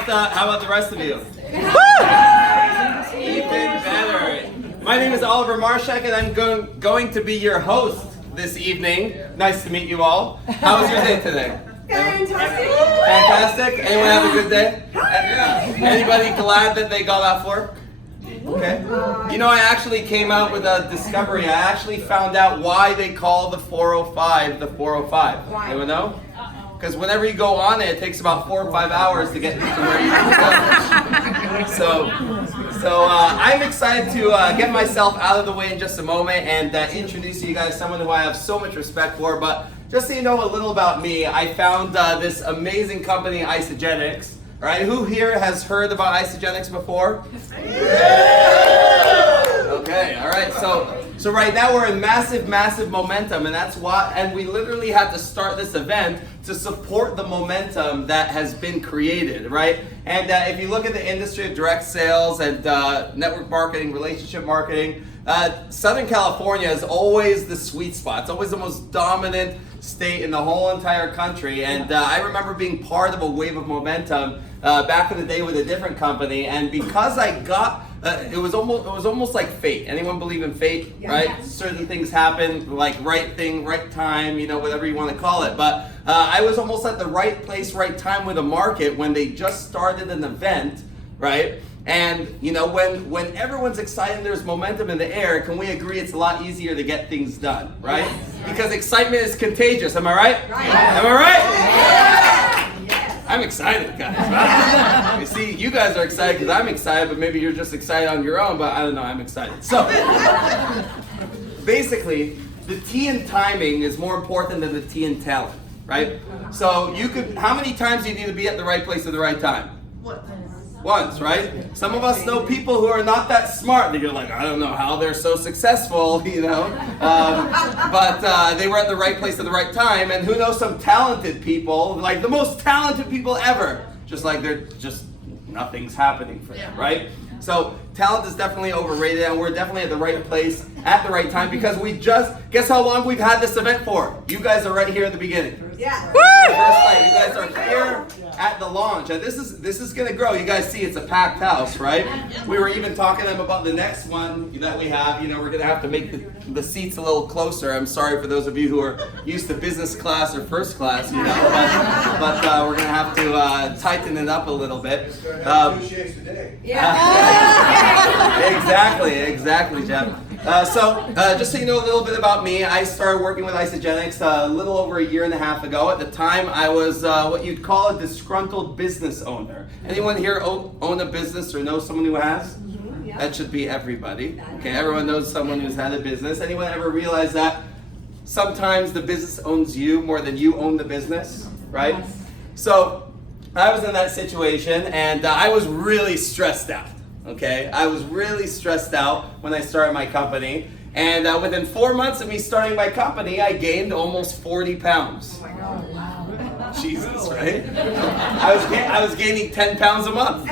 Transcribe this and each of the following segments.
how about the rest of you? Even better. My name is Oliver Marshak, and I'm going to be your host this evening. Nice to meet you all. How was your day today? Fantastic. Fantastic? Anyone have a good day? Anybody glad that they got off work? Okay. You know, I actually came out with a discovery. I actually found out why they call the 405 the 405. Why? Anyone know? Because whenever you go on it takes about 4 or 5 hours to get to where you need to go. So I'm excited to get myself out of the way in just a moment and introduce you guys someone who I have so much respect for. But just so you know a little about me, I found this amazing company, Isagenix. Right? Who here has heard about Isagenix before? Okay, all right. So right now we're in massive momentum, and that's why. And we literally had to start this event to support the momentum that has been created, right? And if you look at the industry of direct sales and network marketing, relationship marketing, Southern California is always the sweet spot. It's always the most dominant state in the whole entire country. And I remember being part of a wave of momentum back in the day with a different company. And because I got it was almost like fate. Anyone believe in fate, right? Yes. Certain things happen, like right thing, right time, you know, whatever you want to call it. But I was almost at the right place, right time with a market when they just started an event, right? And you know, when everyone's excited, there's momentum in the air. Can we agree it's a lot easier to get things done, right? Because excitement is contagious. Am I right? Am I right? I'm excited, guys. You see, you guys are excited because I'm excited, but maybe you're just excited on your own, but I don't know, I'm excited. So, basically, the T in timing is more important than the T in talent, right? So, how many times do you need to be at the right place at the right time? Once, right? Some of us know people who are not that smart. You're like, I don't know how they're so successful, you know. But they were at the right place at the right time. And who knows some talented people, like the most talented people ever, just like they're just nothing's happening for them, right? So talent is definitely overrated, and we're definitely at the right place at the right time because guess how long we've had this event for? You guys are right here at the beginning. Yeah. First night. You guys are here at the launch, and this is gonna grow. You guys see it's a packed house, right? We were even talking to them about the next one that we have. You know, we're gonna have to make the seats a little closer. I'm sorry for those of you who are used to business class or first class, you know, but we're gonna have to tighten it up a little bit. Exactly, Jeff. So, just so you know a little bit about me, I started working with Isagenix a little over a year and a half ago. At the time, I was what you'd call a disgruntled business owner. Anyone here own a business or know someone who has? Yeah. That should be everybody. Okay, everyone knows someone who's had a business. Anyone ever realize that sometimes the business owns you more than you own the business, right? Yes. So, I was in that situation, and I was really stressed out. Okay, I was really stressed out when I started my company, and within 4 months of me starting my company, I gained almost 40 pounds. Oh my God. Wow. Jesus, right? I was gaining 10 pounds a month.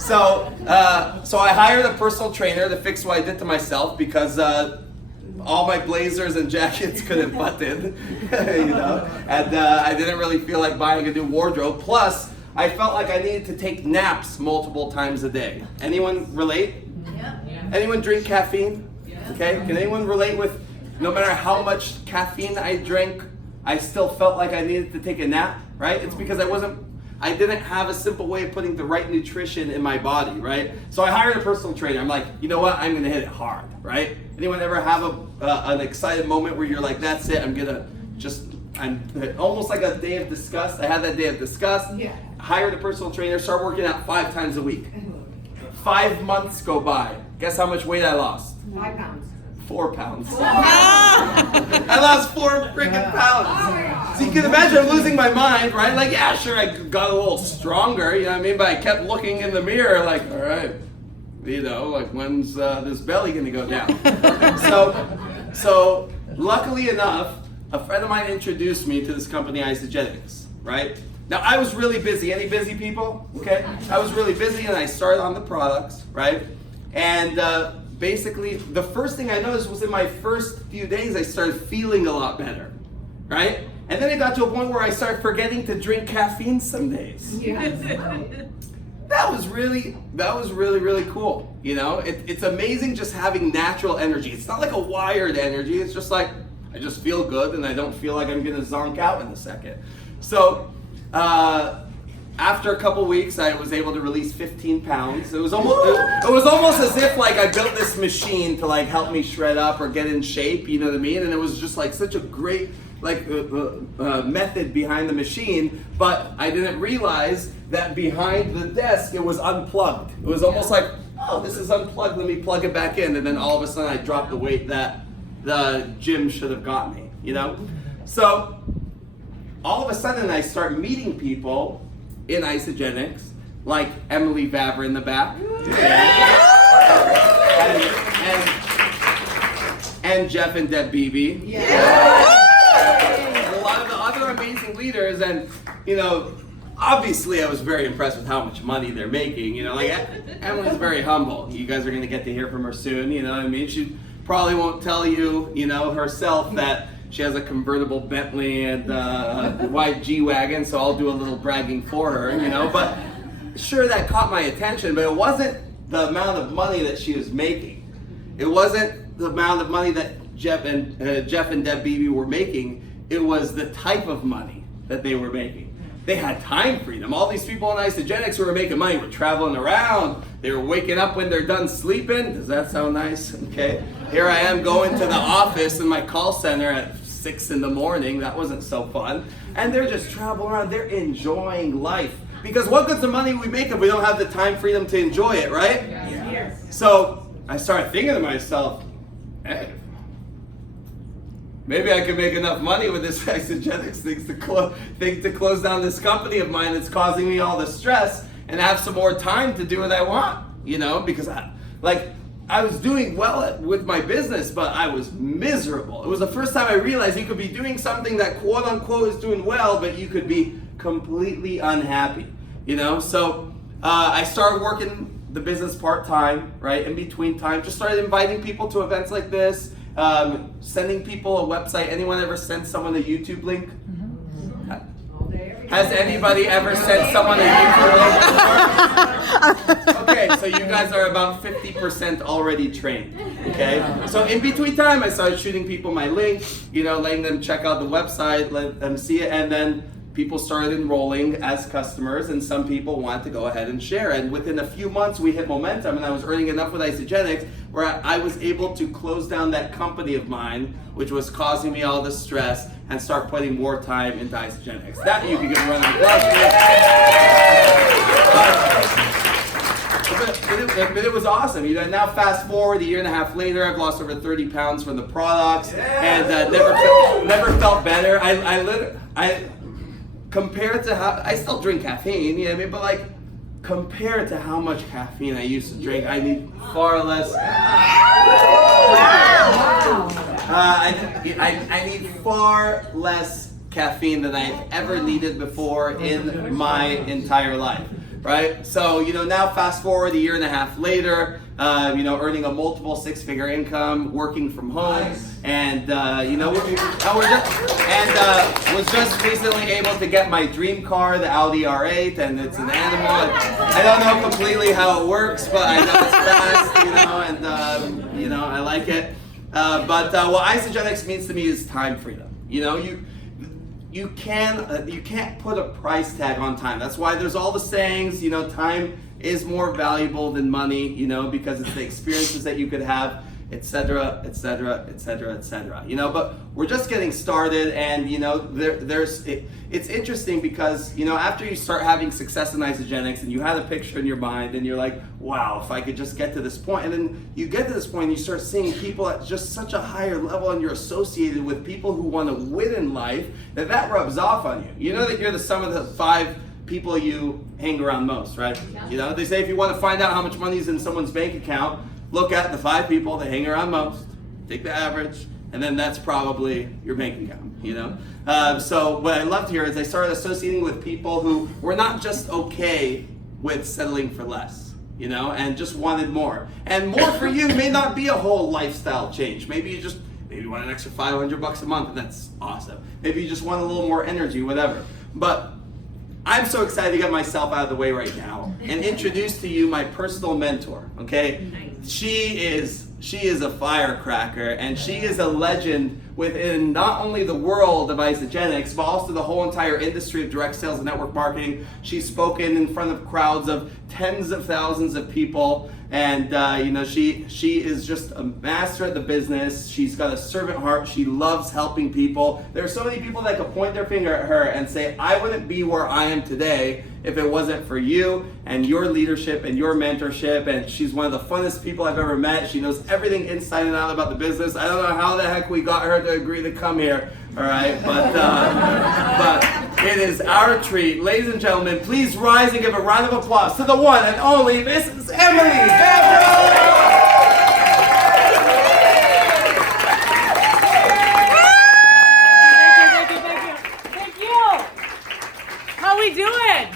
So I hired a personal trainer to fix what I did to myself because all my blazers and jackets couldn't button, you know, and I didn't really feel like buying a new wardrobe. Plus, I felt like I needed to take naps multiple times a day. Anyone relate? Yeah. Anyone drink caffeine? Okay, can anyone relate with no matter how much caffeine I drank, I still felt like I needed to take a nap, right? It's because I didn't have a simple way of putting the right nutrition in my body, right? So I hired a personal trainer. I'm like, you know what? I'm gonna hit it hard, right? Anyone ever have an excited moment where you're like, that's it, I'm almost like a day of disgust. I had that day of disgust. Yeah. Hired a personal trainer, started working out 5 times a week. 5 months go by. Guess how much weight I lost? 5 pounds. 4 pounds. I lost 4 freaking pounds. Oh my God. So you can imagine I'm losing my mind, right? Like, yeah, sure, I got a little stronger, you know what I mean? But I kept looking in the mirror like, all right, you know, like when's this belly gonna go down? So luckily enough, a friend of mine introduced me to this company, Isagenix, right? Now, I was really busy. Any busy people? Okay. I was really busy, and I started on the products, right? And basically, the first thing I noticed was in my first few days, I started feeling a lot better, right? And then it got to a point where I started forgetting to drink caffeine some days. That was really, really cool. You know, it's amazing just having natural energy. It's not like a wired energy. It's just like, I just feel good and I don't feel like I'm gonna zonk out in a second. So, after a couple weeks, I was able to release 15 pounds. It was almost as if like I built this machine to like help me shred up or get in shape, you know what I mean? And it was just like such a great method behind the machine, but I didn't realize that behind the desk it was unplugged. It was almost like, oh, this is unplugged, let me plug it back in, and then all of a sudden I dropped the weight that the gym should have got me, you know? So all of a sudden I start meeting people in Isagenix, like Emily Vavra in the back, and Jeff and Deb Beebe, and a lot of the other amazing leaders. And you know, obviously I was very impressed with how much money they're making. You know, like Emily's very humble. You guys are going to get to hear from her soon. You know what I mean? She probably won't tell you, you know, herself that she has a convertible Bentley and a white G-Wagon, so I'll do a little bragging for her, you know. But sure, that caught my attention, but it wasn't the amount of money that she was making. It wasn't the amount of money that Jeff and Deb Beebe were making. It was the type of money that they were making. They had time freedom. All these people in Isagenix who were making money were traveling around. They were waking up when they're done sleeping. Does that sound nice? Okay. Here I am going to the office in my call center at 6 in the morning. That wasn't so fun. And they're just traveling around. They're enjoying life. Because what good's the money we make if we don't have the time freedom to enjoy it, right? Yes. So I started thinking to myself, hey, maybe I could make enough money with this Isagenix thing to close down this company of mine that's causing me all the stress and have some more time to do what I want, you know, because I was doing well with my business, but I was miserable. It was the first time I realized you could be doing something that quote unquote is doing well, but you could be completely unhappy, you know? So I started working the business part-time, right? In between time, just started inviting people to events like this, sending people a website. Anyone ever sent someone a YouTube link? Has anybody ever sent someone a YouTube link before? Okay, so you guys are about 50% already trained, okay? So in between time, I started shooting people my link, you know, letting them check out the website, let them see it, and then people started enrolling as customers, and some people wanted to go ahead and share. And within a few months, we hit momentum, and I was earning enough with Isagenix where I was able to close down that company of mine, which was causing me all this stress, and start putting more time into Isagenix. That you can give a run of applause. But it was awesome. You know, now fast forward a year and a half later, I've lost over 30 pounds from the products, and never felt better. I compared to how I still drink caffeine, you know what I mean? But like compared to how much caffeine I used to drink, I need far less. I need far less caffeine than I've ever needed before in my entire life, right? So, you know, now fast forward a year and a half later, you know, earning a multiple six-figure income, working from home, and you know, was just recently able to get my dream car, the Audi R8, and it's an animal. I don't know completely how it works, but I know it's fast, you know, and you know, I like it. But what Isagenix means to me is time freedom. You know, you can't put a price tag on time. That's why there's all the sayings, you know, time is more valuable than money, you know, because it's the experiences that you could have, etc., etc., etc., etc. You know, but we're just getting started, and you know, it's interesting because, you know, after you start having success in Isagenix and you had a picture in your mind and you're like, wow, if I could just get to this point, and then you get to this point and you start seeing people at just such a higher level, and you're associated with people who want to win in life, that rubs off on you. You know that you're the sum of the 5 people you hang around most, right? Yeah. You know, they say if you want to find out how much money is in someone's bank account, look at the 5 people that hang around most, take the average, and then that's probably your bank account, you know? So what I loved here is I started associating with people who were not just okay with settling for less, you know, and just wanted more. And more for you may not be a whole lifestyle change. Maybe Maybe you want an extra $500 a month, and that's awesome. Maybe you just want a little more energy, whatever. But I'm so excited to get myself out of the way right now and introduce to you my personal mentor, okay? She is a firecracker, and she is a legend within not only the world of Isagenix, but also the whole entire industry of direct sales and network marketing. She's spoken in front of crowds of tens of thousands of people, and she is just a master at the business. She's got a servant heart. She loves helping people. There are so many people that could point their finger at her and say, I wouldn't be where I am today if it wasn't for you and your leadership and your mentorship. And she's one of the funnest people I've ever met. She knows everything inside and out about the business. I don't know how the heck we got her to agree to come here, all right? But it is our treat. Ladies and gentlemen, please rise and give a round of applause to the one and only Mrs. Emily Gabriel. How we doing?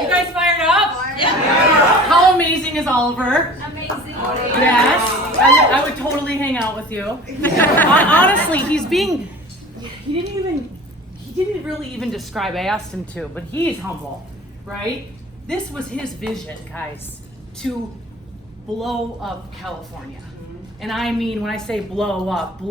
You guys fired up? Yeah. How amazing is Oliver? Amazing. Yes. I would totally hang out with you. Honestly, he didn't really even describe, I asked him to, but he's humble, right? This was his vision, guys, to blow up California. And I mean, when I say blow up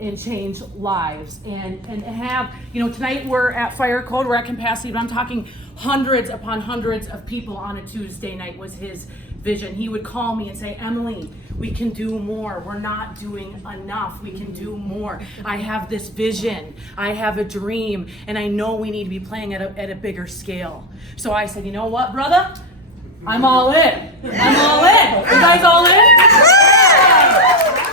and change lives and have, tonight we're at Fire Code, we're at capacity, but I'm talking hundreds upon hundreds of people on a Tuesday night was his vision. He would call me and say, Emily, we can do more. We're not doing enough. We can do more. I have this vision. I have a dream, and I know we need to be playing at a bigger scale. So I said, you know what, brother? I'm all in. I'm all in. You guys all in?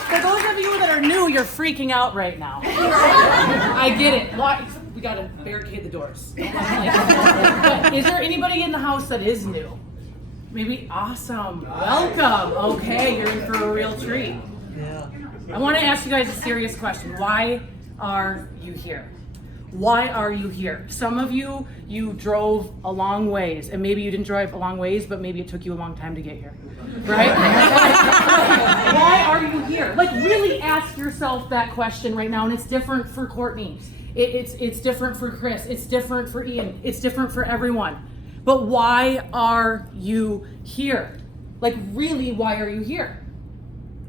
For those of you that are new, you're freaking out right now. I get it. We gotta barricade the doors. But is there anybody in the house that is new? Maybe? Awesome. Welcome. Okay, you're in for a real treat. I want to ask you guys a serious question. Why are you here? Why are you here? Some of you drove a long ways, and maybe you didn't drive a long ways, but maybe it took you a long time to get here, right? Why are you here? Like, really ask yourself that question right now, and it's different for Courtney. It's different for Chris. It's different for Ian. It's different for everyone. But why are you here? Like, really, why are you here?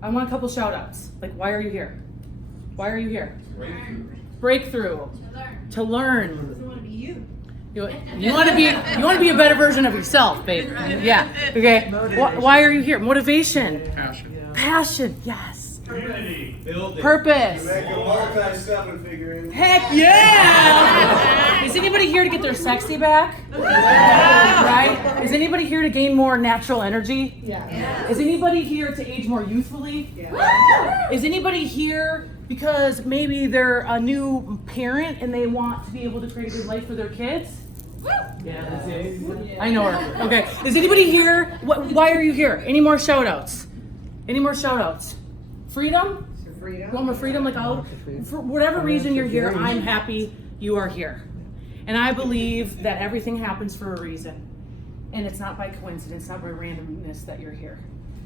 I want a couple shout outs. Like, why are you here? Why are you here? Breakthrough. To learn. I want to be you. You want to be a better version of yourself, babe. Yeah. Okay. Why are you here? Motivation. Passion. Yes. Community. Building. Purpose. Make a multi-seven-figure income. Heck yeah! Is anybody here to get their sexy back? Right? Is anybody here to gain more natural energy? Yeah. Is anybody here to age more youthfully? Yeah. Is anybody here because maybe they're a new parent and they want to be able to create a good life for their kids? Yeah. I know her. Okay. Is anybody here? Why are you here? Any more shout outs? Any more shout outs? Freedom? You want more freedom? Like, for whatever reason you're here, I'm happy you are here. And I believe that everything happens for a reason. And it's not by coincidence, not by randomness that you're here,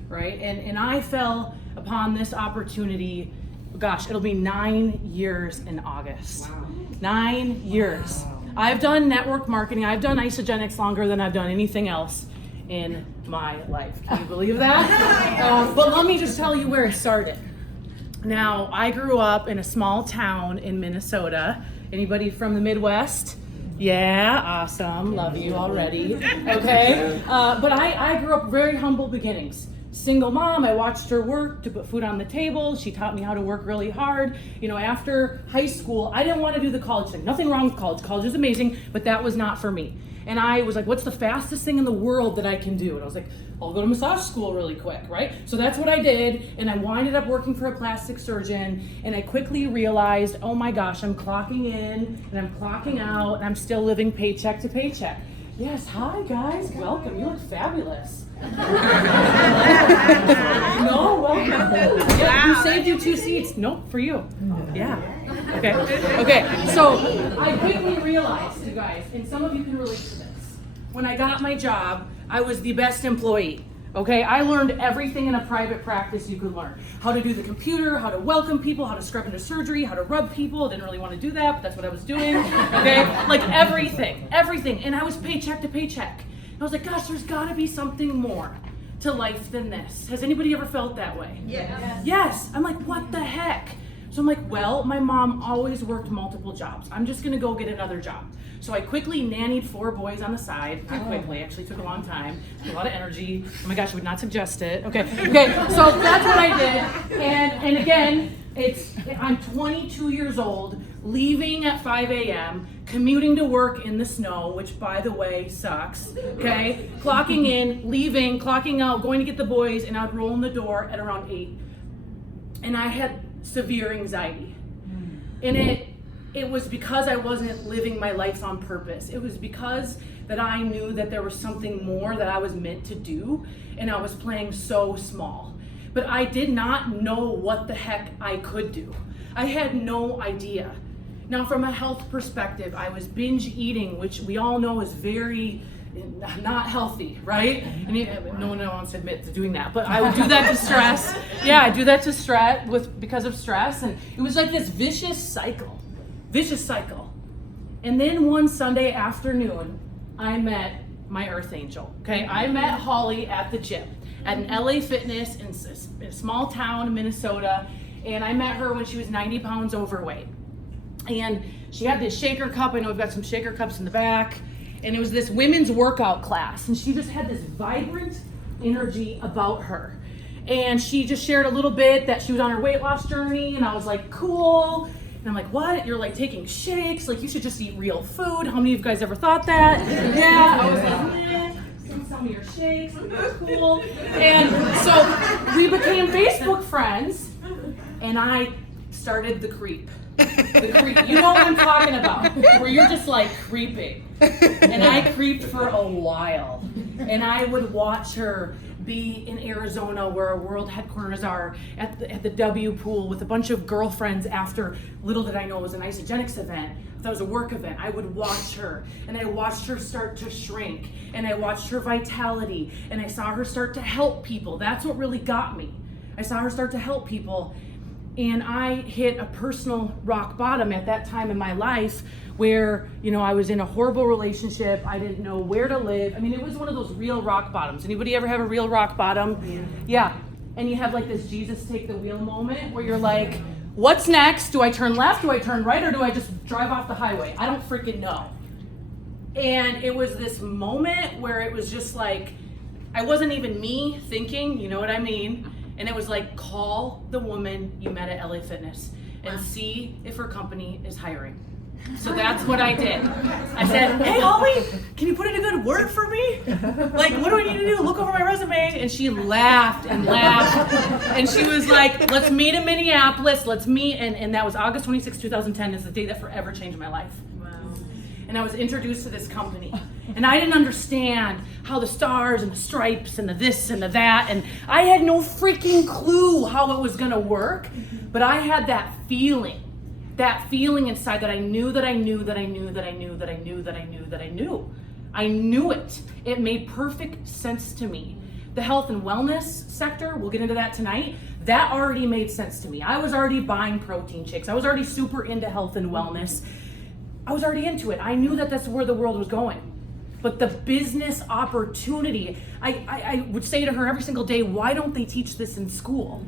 right? And I fell upon this opportunity, gosh, it'll be 9 years in August. Wow. 9 years. Wow. I've done network marketing. I've done Isagenix longer than I've done anything else in my life. Can you believe that? But let me just tell you where it started. Now, I grew up in a small town in Minnesota. Anybody from the Midwest? Yeah, awesome. Love you already. Okay. But I grew up very humble beginnings. Single mom, I watched her work to put food on the table. She taught me how to work really hard. After high school, I didn't want to do the college thing. Nothing wrong with college. College is amazing, but that was not for me. And I was like, what's the fastest thing in the world that I can do? And I was like, I'll go to massage school really quick, right? So that's what I did. And I winded up working for a plastic surgeon. And I quickly realized, oh my gosh, I'm clocking in and I'm clocking out and I'm still living paycheck to paycheck. Yes, hi guys, welcome. You look fabulous. No, welcome. Yeah, who saved you 2 seats? Nope, for you. Yeah. Okay. So I quickly realized, you guys, and some of you can relate to this. When I got my job, I was the best employee. Okay, I learned everything in a private practice you could learn. How to do the computer, how to welcome people, how to scrub into surgery, how to rub people. Didn't really want to do that, but that's what I was doing. Okay, like everything. And I was paycheck to paycheck. And I was like, gosh, there's gotta be something more to life than this. Has anybody ever felt that way? Yes. I'm like, what the heck? So I'm like, well, my mom always worked multiple jobs. I'm just gonna go get another job. So I quickly nannied 4 boys on the side. Not quickly, actually took a long time. A lot of energy. Oh my gosh, I would not suggest it. Okay, so that's what I did. And again, I'm 22 years old, leaving at 5 a.m., commuting to work in the snow, which by the way sucks, okay? Clocking in, leaving, clocking out, going to get the boys, and I'd roll in the door at around 8. And I had severe anxiety. And it was because I wasn't living my life on purpose. It was because that I knew that there was something more that I was meant to do, and I was playing so small. But I did not know what the heck I could do. I had no idea. Now, from a health perspective, I was binge eating, which we all know is very not healthy, right? And no one wants to admit to doing that, but I would do that to stress. Yeah, I do that to stress because of stress, and it was like this vicious cycle. And then one Sunday afternoon, I met my earth angel. Okay, I met Holly at the gym at an LA Fitness in a small town in Minnesota, and I met her when she was 90 pounds overweight. And she had this shaker cup. I know we've got some shaker cups in the back. And it was this women's workout class. And she just had this vibrant energy about her. And she just shared a little bit that she was on her weight loss journey. And I was like, cool. And I'm like, what? You're like taking shakes? Like you should just eat real food. How many of you guys ever thought that? Yeah. I was like, some of your shakes. That's cool. And so we became Facebook friends. And I started the creep. You know what I'm talking about, where you're just like creeping. And I creeped for a while. And I would watch her be in Arizona, where our world headquarters are, at the W pool with a bunch of girlfriends after, little did I know it was an Isogenics event. That was a work event. I would watch her, and I watched her start to shrink, and I watched her vitality, and I saw her start to help people. That's what really got me. I saw her start to help people. And I hit a personal rock bottom at that time in my life where, I was in a horrible relationship. I didn't know where to live. I mean, it was one of those real rock bottoms. Anybody ever have a real rock bottom? Yeah. And you have like this Jesus take the wheel moment where you're like, what's next? Do I turn left? Do I turn right? Or do I just drive off the highway? I don't freaking know. And it was this moment where it was just like, I wasn't even me thinking, you know what I mean? And it was like, call the woman you met at LA Fitness and see if her company is hiring. So that's what I did. I said, hey, Holly, can you put in a good word for me? Like, what do I need to do? Look over my resume. And she laughed and laughed. And she was like, let's meet in Minneapolis. Let's meet. And that was August 26, 2010 is the day that forever changed my life. And I was introduced to this company. And I didn't understand how the stars and the stripes and the this and the that, and I had no freaking clue how it was gonna work, but I had that feeling inside that I knew that I knew that I knew that I knew that I knew that I knew that I knew. I knew it. It made perfect sense to me. The health and wellness sector, we'll get into that tonight, that already made sense to me. I was already buying protein shakes. I was already super into health and wellness. I was already into it. I knew that that's where the world was going. But the business opportunity, I would say to her every single day, why don't they teach this in school?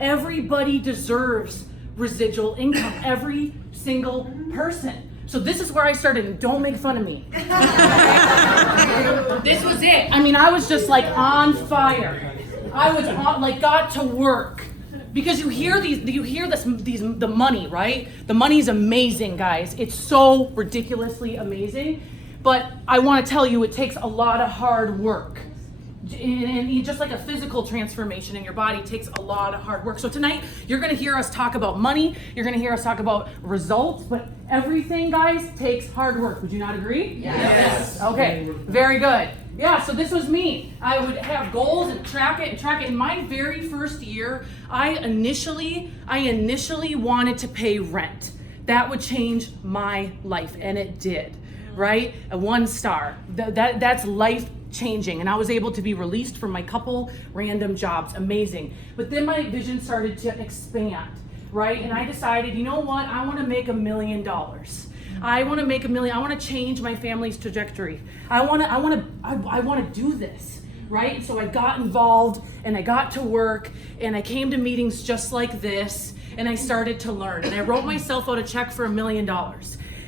Everybody deserves residual income, every single person. So this is where I started, and don't make fun of me. This was it. I mean, I was just like on fire. I was on, like got to work. Because you hear the money, right? The money's amazing, guys. It's so ridiculously amazing. But I want to tell you, it takes a lot of hard work. And just like a physical transformation in your body takes a lot of hard work. So tonight, you're going to hear us talk about money. You're going to hear us talk about results. But everything, guys, takes hard work. Would you not agree? Yes. Okay, very good. Yeah, so this was me. I would have goals and track it. In my very first year, I initially wanted to pay rent. That would change my life, and it did. Right? A 1 star. That's life changing, and I was able to be released from my couple random jobs. Amazing. But then my vision started to expand, right? And I decided, you know what? I want to make $1 million. I want to make $1 million. I want to change my family's trajectory. I want to do this, right? So I got involved and I got to work and I came to meetings just like this and I started to learn. And I wrote myself out a check for $1 million.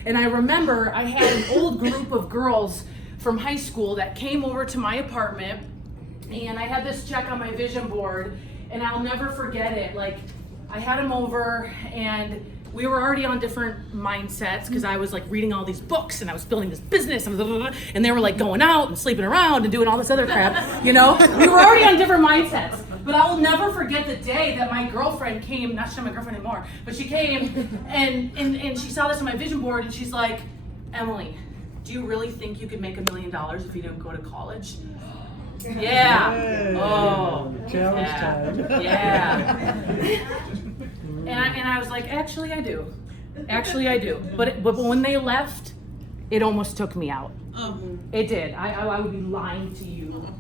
And I remember I had an old group of girls from high school that came over to my apartment, and I had this check on my vision board, and I'll never forget it. Like, I had them over, and we were already on different mindsets because I was like reading all these books and I was building this business and they were like going out and sleeping around and doing all this other crap, you know? We were already on different mindsets. But I will never forget the day that my girlfriend came, not she's not my girlfriend anymore, but she came and she saw this on my vision board and she's like, Emily, do you really think you could make $1 million if you didn't go to college? Yeah. Oh. Challenge time. Yeah. And I was like, actually I do. But when they left, it almost took me out. It did. I would be lying to you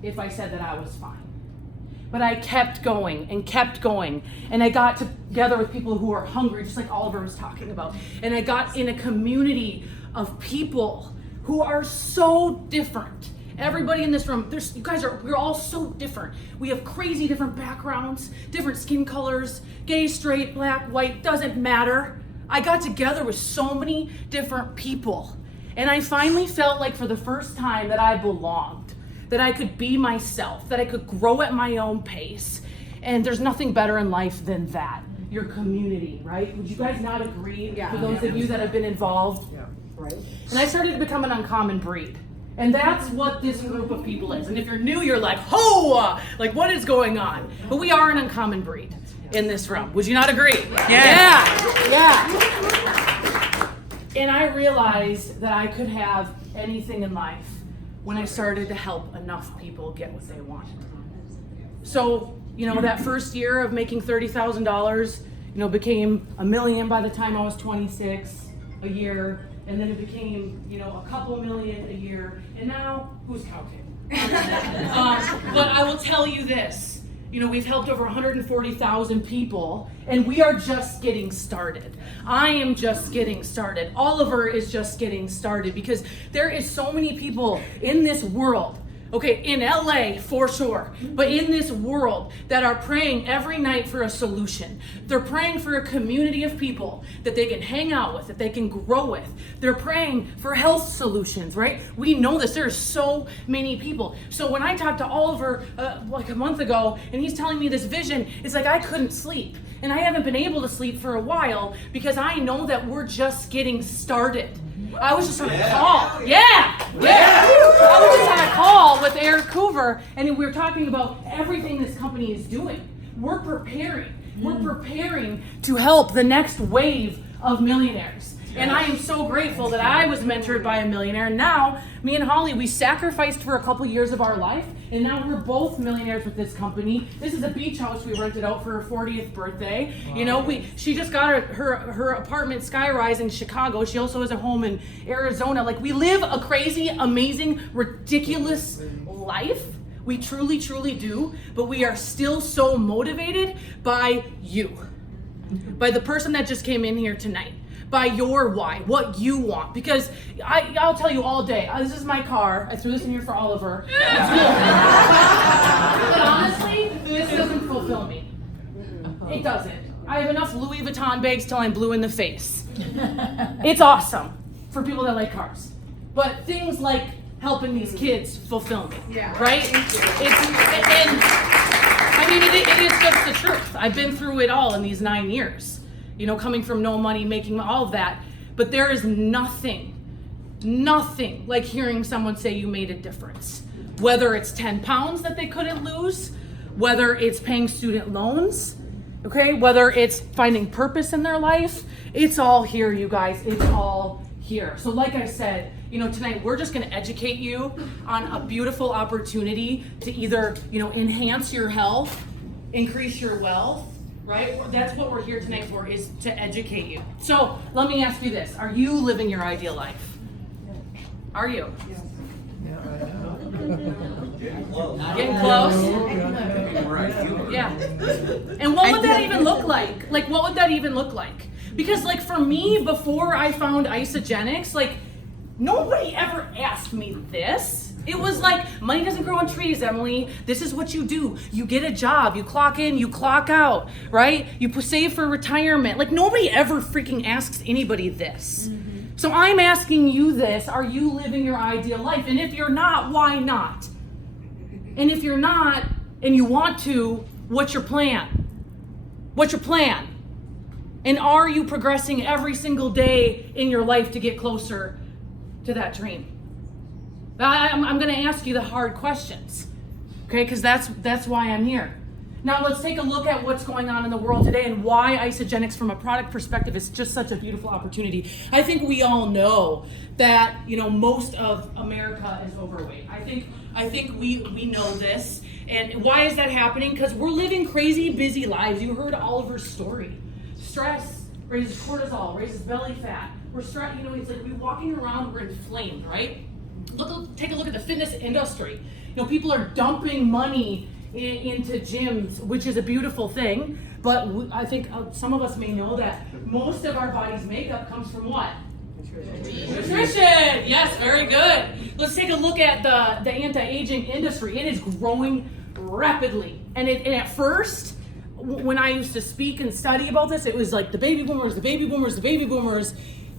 if I said that I was fine. But I kept going, and I got together with people who are hungry, just like Oliver was talking about. And I got in a community of people who are so different. Everybody in this room, we're all so different. We have crazy different backgrounds, different skin colors, gay, straight, black, white, doesn't matter. I got together with so many different people. And I finally felt like for the first time that I belonged, that I could be myself, that I could grow at my own pace. And there's nothing better in life than that. Your community, right? Would you guys not agree? Yeah. For those of you that have been involved? Yeah. Right. And I started to become an uncommon breed. And that's what this group of people is. And if you're new, you're like, ho! Like, what is going on? But we are an uncommon breed in this room. Would you not agree? Yeah. And I realized that I could have anything in life when I started to help enough people get what they wanted. So, that first year of making $30,000, became $1 million by the time I was 26 a year. And then it became, a couple million a year. And now, who's counting? But I will tell you this. We've helped over 140,000 people, and we are just getting started. I am just getting started. Oliver is just getting started because there is so many people in this world, okay, in LA for sure, but in this world that are praying every night for a solution. They're praying for a community of people that they can hang out with, that they can grow with. They're praying for health solutions, right? We know this. There are so many people. So when I talked to Oliver like a month ago, and he's telling me this vision, it's like I couldn't sleep. And I haven't been able to sleep for a while because I know that we're just getting started. I was just on a call. Yeah. I was just on a call with Eric Hoover, and we were talking about everything this company is doing. We're preparing. We're preparing to help the next wave of millionaires. And I am so grateful that I was mentored by a millionaire. And now, me and Holly, we sacrificed for a couple years of our life, and now we're both millionaires with this company. This is a beach house we rented out for her 40th birthday. Wow. She just got her apartment skyrise in Chicago. She also has a home in Arizona. Like, we live a crazy, amazing, ridiculous life. We truly, truly do. But we are still so motivated by you, by the person that just came in here tonight. By your why, what you want. Because I'll tell you all day, this is my car. I threw this in here for Oliver. But honestly, this doesn't fulfill me. It doesn't. I have enough Louis Vuitton bags till I'm blue in the face. It's awesome for people that like cars. But things like helping these kids fulfill me, right? It is just the truth. I've been through it all in these 9 years. Coming from no money, making all of that. But there is nothing like hearing someone say you made a difference. Whether it's 10 pounds that they couldn't lose, whether it's paying student loans, okay, whether it's finding purpose in their life, it's all here, you guys. It's all here. So like I said, tonight we're just going to educate you on a beautiful opportunity to either, enhance your health, increase your wealth, right? That's what we're here tonight for, is to educate you. So let me ask you this. Are you living your ideal life? Are you? Getting close. Getting close. Yeah. And what would that even look like? Like, what would that even look like? Because, like, for me, before I found Isagenix, like, nobody ever asked me this. It was like, money doesn't grow on trees, Emily. This is what you do. You get a job, you clock in, you clock out, right? You save for retirement. Like, nobody ever freaking asks anybody this. So I'm asking you this, are you living your ideal life? And if you're not, why not? And if you're not, and you want to, what's your plan? What's your plan? And are you progressing every single day in your life to get closer to that dream? I'm going to ask you the hard questions, okay? Because that's why I'm here. Now let's take a look at what's going on in the world today and why Isagenix from a product perspective is just such a beautiful opportunity. I think we all know that, you know, most of America is overweight. I think we know this. And why is that happening? Because we're living crazy busy lives. You heard Oliver's story. Stress raises cortisol, raises belly fat. We're stressed, you know, it's like we're walking around, we're inflamed, right? Take a look at the fitness industry. You know, people are dumping money into gyms, which is a beautiful thing, but I think some of us may know that most of our body's makeup comes from what? Nutrition. Yes, very good. Let's take a look at the anti-aging industry. It is growing rapidly, and at first, when I used to speak and study about this, it was like the baby boomers, the baby boomers, the baby boomers,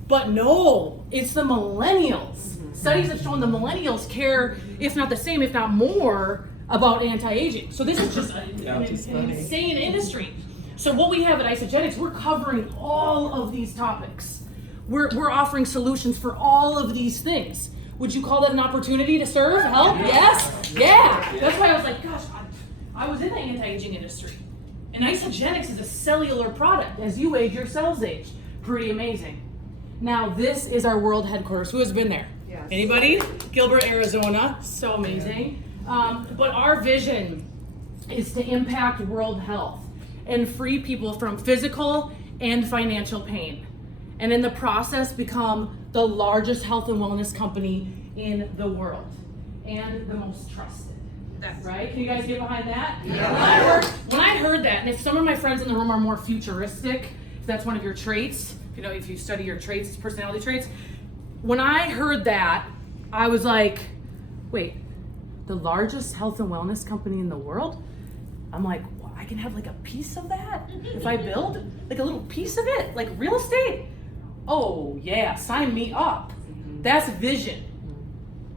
but no, it's the millennials. Studies have shown the millennials care, if not the same, if not more, about anti-aging. So this is just an insane industry. So what we have at Isagenix, we're covering all of these topics. We're offering solutions for all of these things. Would you call that an opportunity to serve, help? Yes? Yeah. That's why I was like, gosh, I was in the anti-aging industry. And Isagenix is a cellular product. As you age, your cells age. Pretty amazing. Now, this is our world headquarters. Who has been there? Yes. Anybody? Gilbert, Arizona. So amazing. But our vision is to impact world health and free people from physical and financial pain. And in the process, become the largest health and wellness company in the world and the most trusted. Right? Can you guys get behind that? Yeah. When I heard that, and if some of my friends in the room are more futuristic, if that's one of your traits, you know, if you study your traits, personality traits, when I heard that, I was like, wait, the largest health and wellness company in the world? I'm like, well, I can have like a piece of that if I build like a little piece of it, like real estate. Oh yeah, sign me up. That's vision.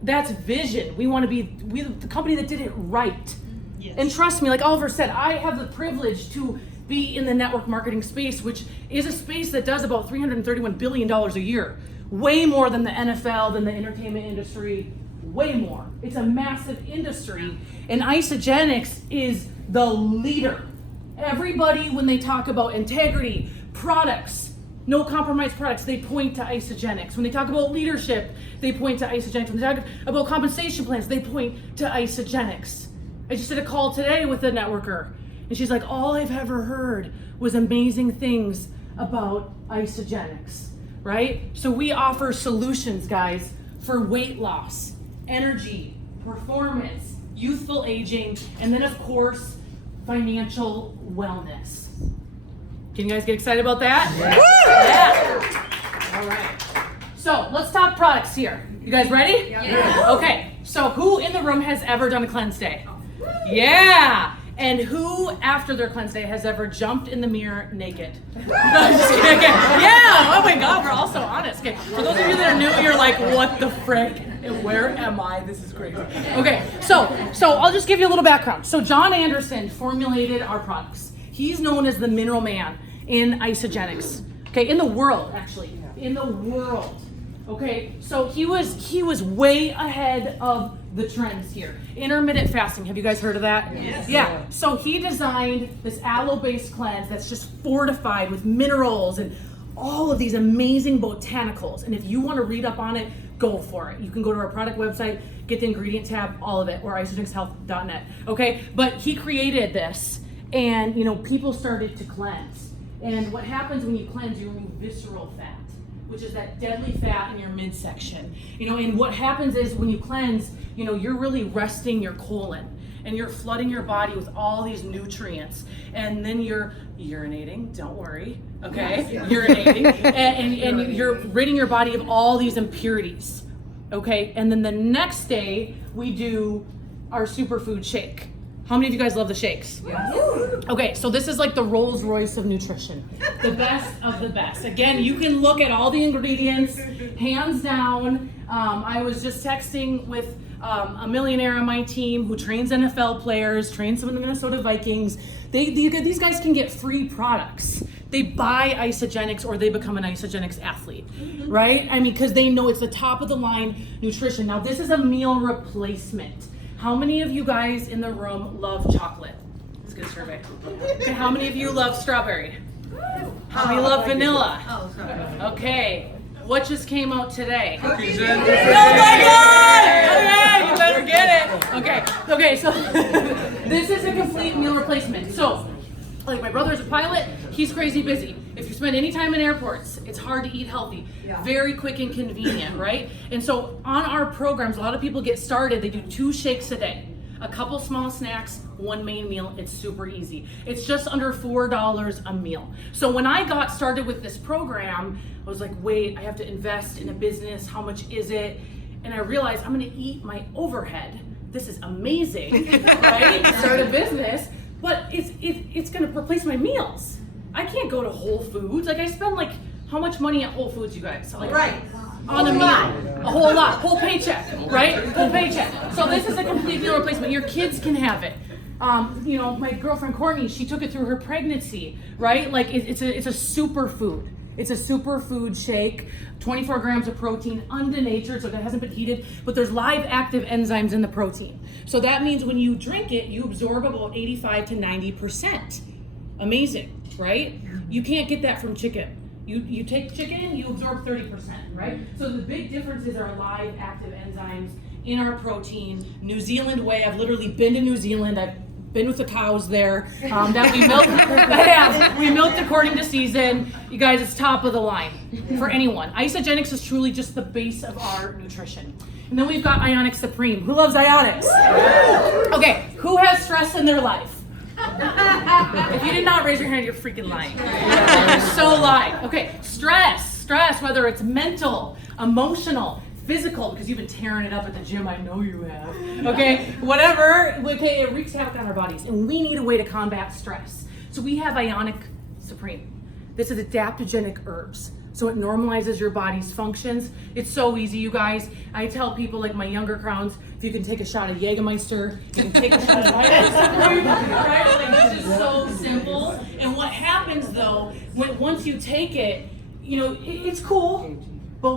That's vision. We want to be the company that did it right. Yes. And trust me, like Oliver said, I have the privilege to be in the network marketing space, which is a space that does about $331 billion a year. Way more than the NFL, than the entertainment industry, way more. It's a massive industry, and Isagenix is the leader. Everybody, when they talk about integrity, products, no compromise products, they point to Isagenix. When they talk about leadership, they point to Isagenix. When they talk about compensation plans, they point to Isagenix. I just did a call today with a networker, and she's like, all I've ever heard was amazing things about Isagenix, right? So we offer solutions, guys, for weight loss, energy, performance, youthful aging, and then of course, financial wellness. Can you guys get excited about that? Yeah. All right. So let's talk products here. You guys ready? Yeah. Okay. So who in the room has ever done a cleanse day? Yeah. And who, after their cleanse day, has ever jumped in the mirror naked? No, I'm just kidding. Okay. Yeah. Oh my God, we're all so honest. Okay. For those of you that are new, you're like, what the frick? Where am I? This is crazy. Okay. So I'll just give you a little background. So John Anderson formulated our products. He's known as the mineral man in Isagenix. Okay, in the world, actually. In the world. Okay, so he was way ahead of the trends here. Intermittent fasting, have you guys heard of that? Yes. Yeah, so he designed this aloe-based cleanse that's just fortified with minerals and all of these amazing botanicals. And if you want to read up on it, go for it. You can go to our product website, get the ingredient tab, all of it, or isagenixhealth.net. Okay, but he created this, and you know, people started to cleanse. And what happens when you cleanse, you remove visceral fat. which is that deadly fat in your midsection. You know, and what happens is when you cleanse, you know, you're really resting your colon and you're flooding your body with all these nutrients, and then you're urinating, don't worry, okay? Yes. Urinating, and you're ridding your body of all these impurities, okay? And then the next day, we do our superfood shake. How many of you guys love the shakes? Yes. Okay, so this is like the Rolls Royce of nutrition. The best of the best. Again, you can look at all the ingredients, hands down. I was just texting with a millionaire on my team who trains NFL players, trains some of the Minnesota Vikings. These guys can get free products. They buy Isagenix or they become an Isagenix athlete, right? I mean, because they know it's the top of the line nutrition. Now, this is a meal replacement. How many of you guys in the room love chocolate? Let's get a survey. Okay, how many of you love strawberry? How many love vanilla? Oh, sorry. Okay, what just came out today? Cookies Oh and my God! Okay, you better get it. Okay, so this is a complete meal replacement. So, like my brother's a pilot, he's crazy busy. If you spend any time in airports, it's hard to eat healthy. Yeah. Very quick and convenient, right? And so on our programs, a lot of people get started, they do 2 shakes a day. A couple small snacks, 1 main meal. It's super easy. It's just under $4 a meal. So when I got started with this program, I was like, wait, I have to invest in a business. How much is it? And I realized I'm gonna eat my overhead. This is amazing, right? Start a business, but it's gonna replace my meals. I can't go to Whole Foods. Like I spend like, how much money at Whole Foods, you guys? Like, Right. on a meal, a whole lot, whole paycheck, right? Whole paycheck. So this is a complete meal replacement. Your kids can have it. You know, my girlfriend Courtney, she took it through her pregnancy, right? Like it's a superfood. It's a superfood shake, 24 grams of protein, undenatured, so that hasn't been heated, but there's live active enzymes in the protein. So that means when you drink it, you absorb about 85 to 90%. Amazing, right? You can't get that from chicken. You take chicken, you absorb 30%, right? So the big differences are live active enzymes in our protein. New Zealand way, I've literally been to New Zealand. I've been with the cows there. That we milk, we milked according to season. You guys, it's top of the line for anyone. Isagenix is truly just the base of our nutrition. And then we've got Ionic Supreme. Who loves Ionics? Okay, who has stress in their life? If you did not raise your hand, you're freaking lying. You're so lying. Okay, stress, whether it's mental, emotional, physical, because you've been tearing it up at the gym, I know you have. Okay, whatever, okay, it wreaks havoc on our bodies, and we need a way to combat stress. So we have Ionic Supreme. This is adaptogenic herbs. So it normalizes your body's functions. It's so easy, you guys. I tell people, like my younger crowns, if you can take a shot of Jägermeister, you can take a shot of Ionic Supreme, right? Like this is so simple. And what happens though, once you take it, you know, it's cool. But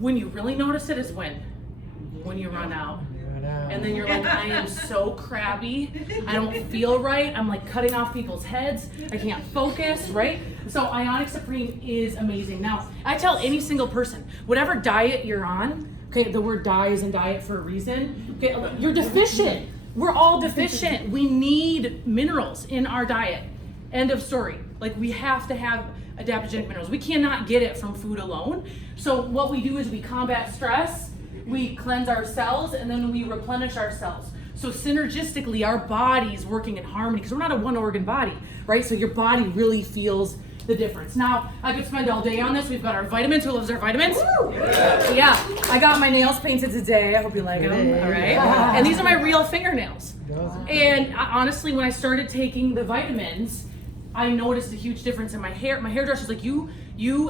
when you really notice it is when you run out. And then you're like, I am so crabby. I don't feel right. I'm like cutting off people's heads. I can't focus, right? So Ionic Supreme is amazing. Now, I tell any single person, whatever diet you're on, okay, the word die is in diet for a reason. Okay, you're deficient. We're all deficient. We need minerals in our diet. End of story. Like we have to have adaptogenic minerals. We cannot get it from food alone. So what we do is we combat stress, we cleanse our cells, and then we replenish our cells. So synergistically, our body's working in harmony because we're not a one organ body, right? So your body really feels the difference. Now, I could spend all day on this. We've got our vitamins. Who loves our vitamins? Woo! Yeah, I got my nails painted today. I hope you like them, all right? And these are my real fingernails. And honestly, when I started taking the vitamins, I noticed a huge difference in my hair. My hairdresser's like, you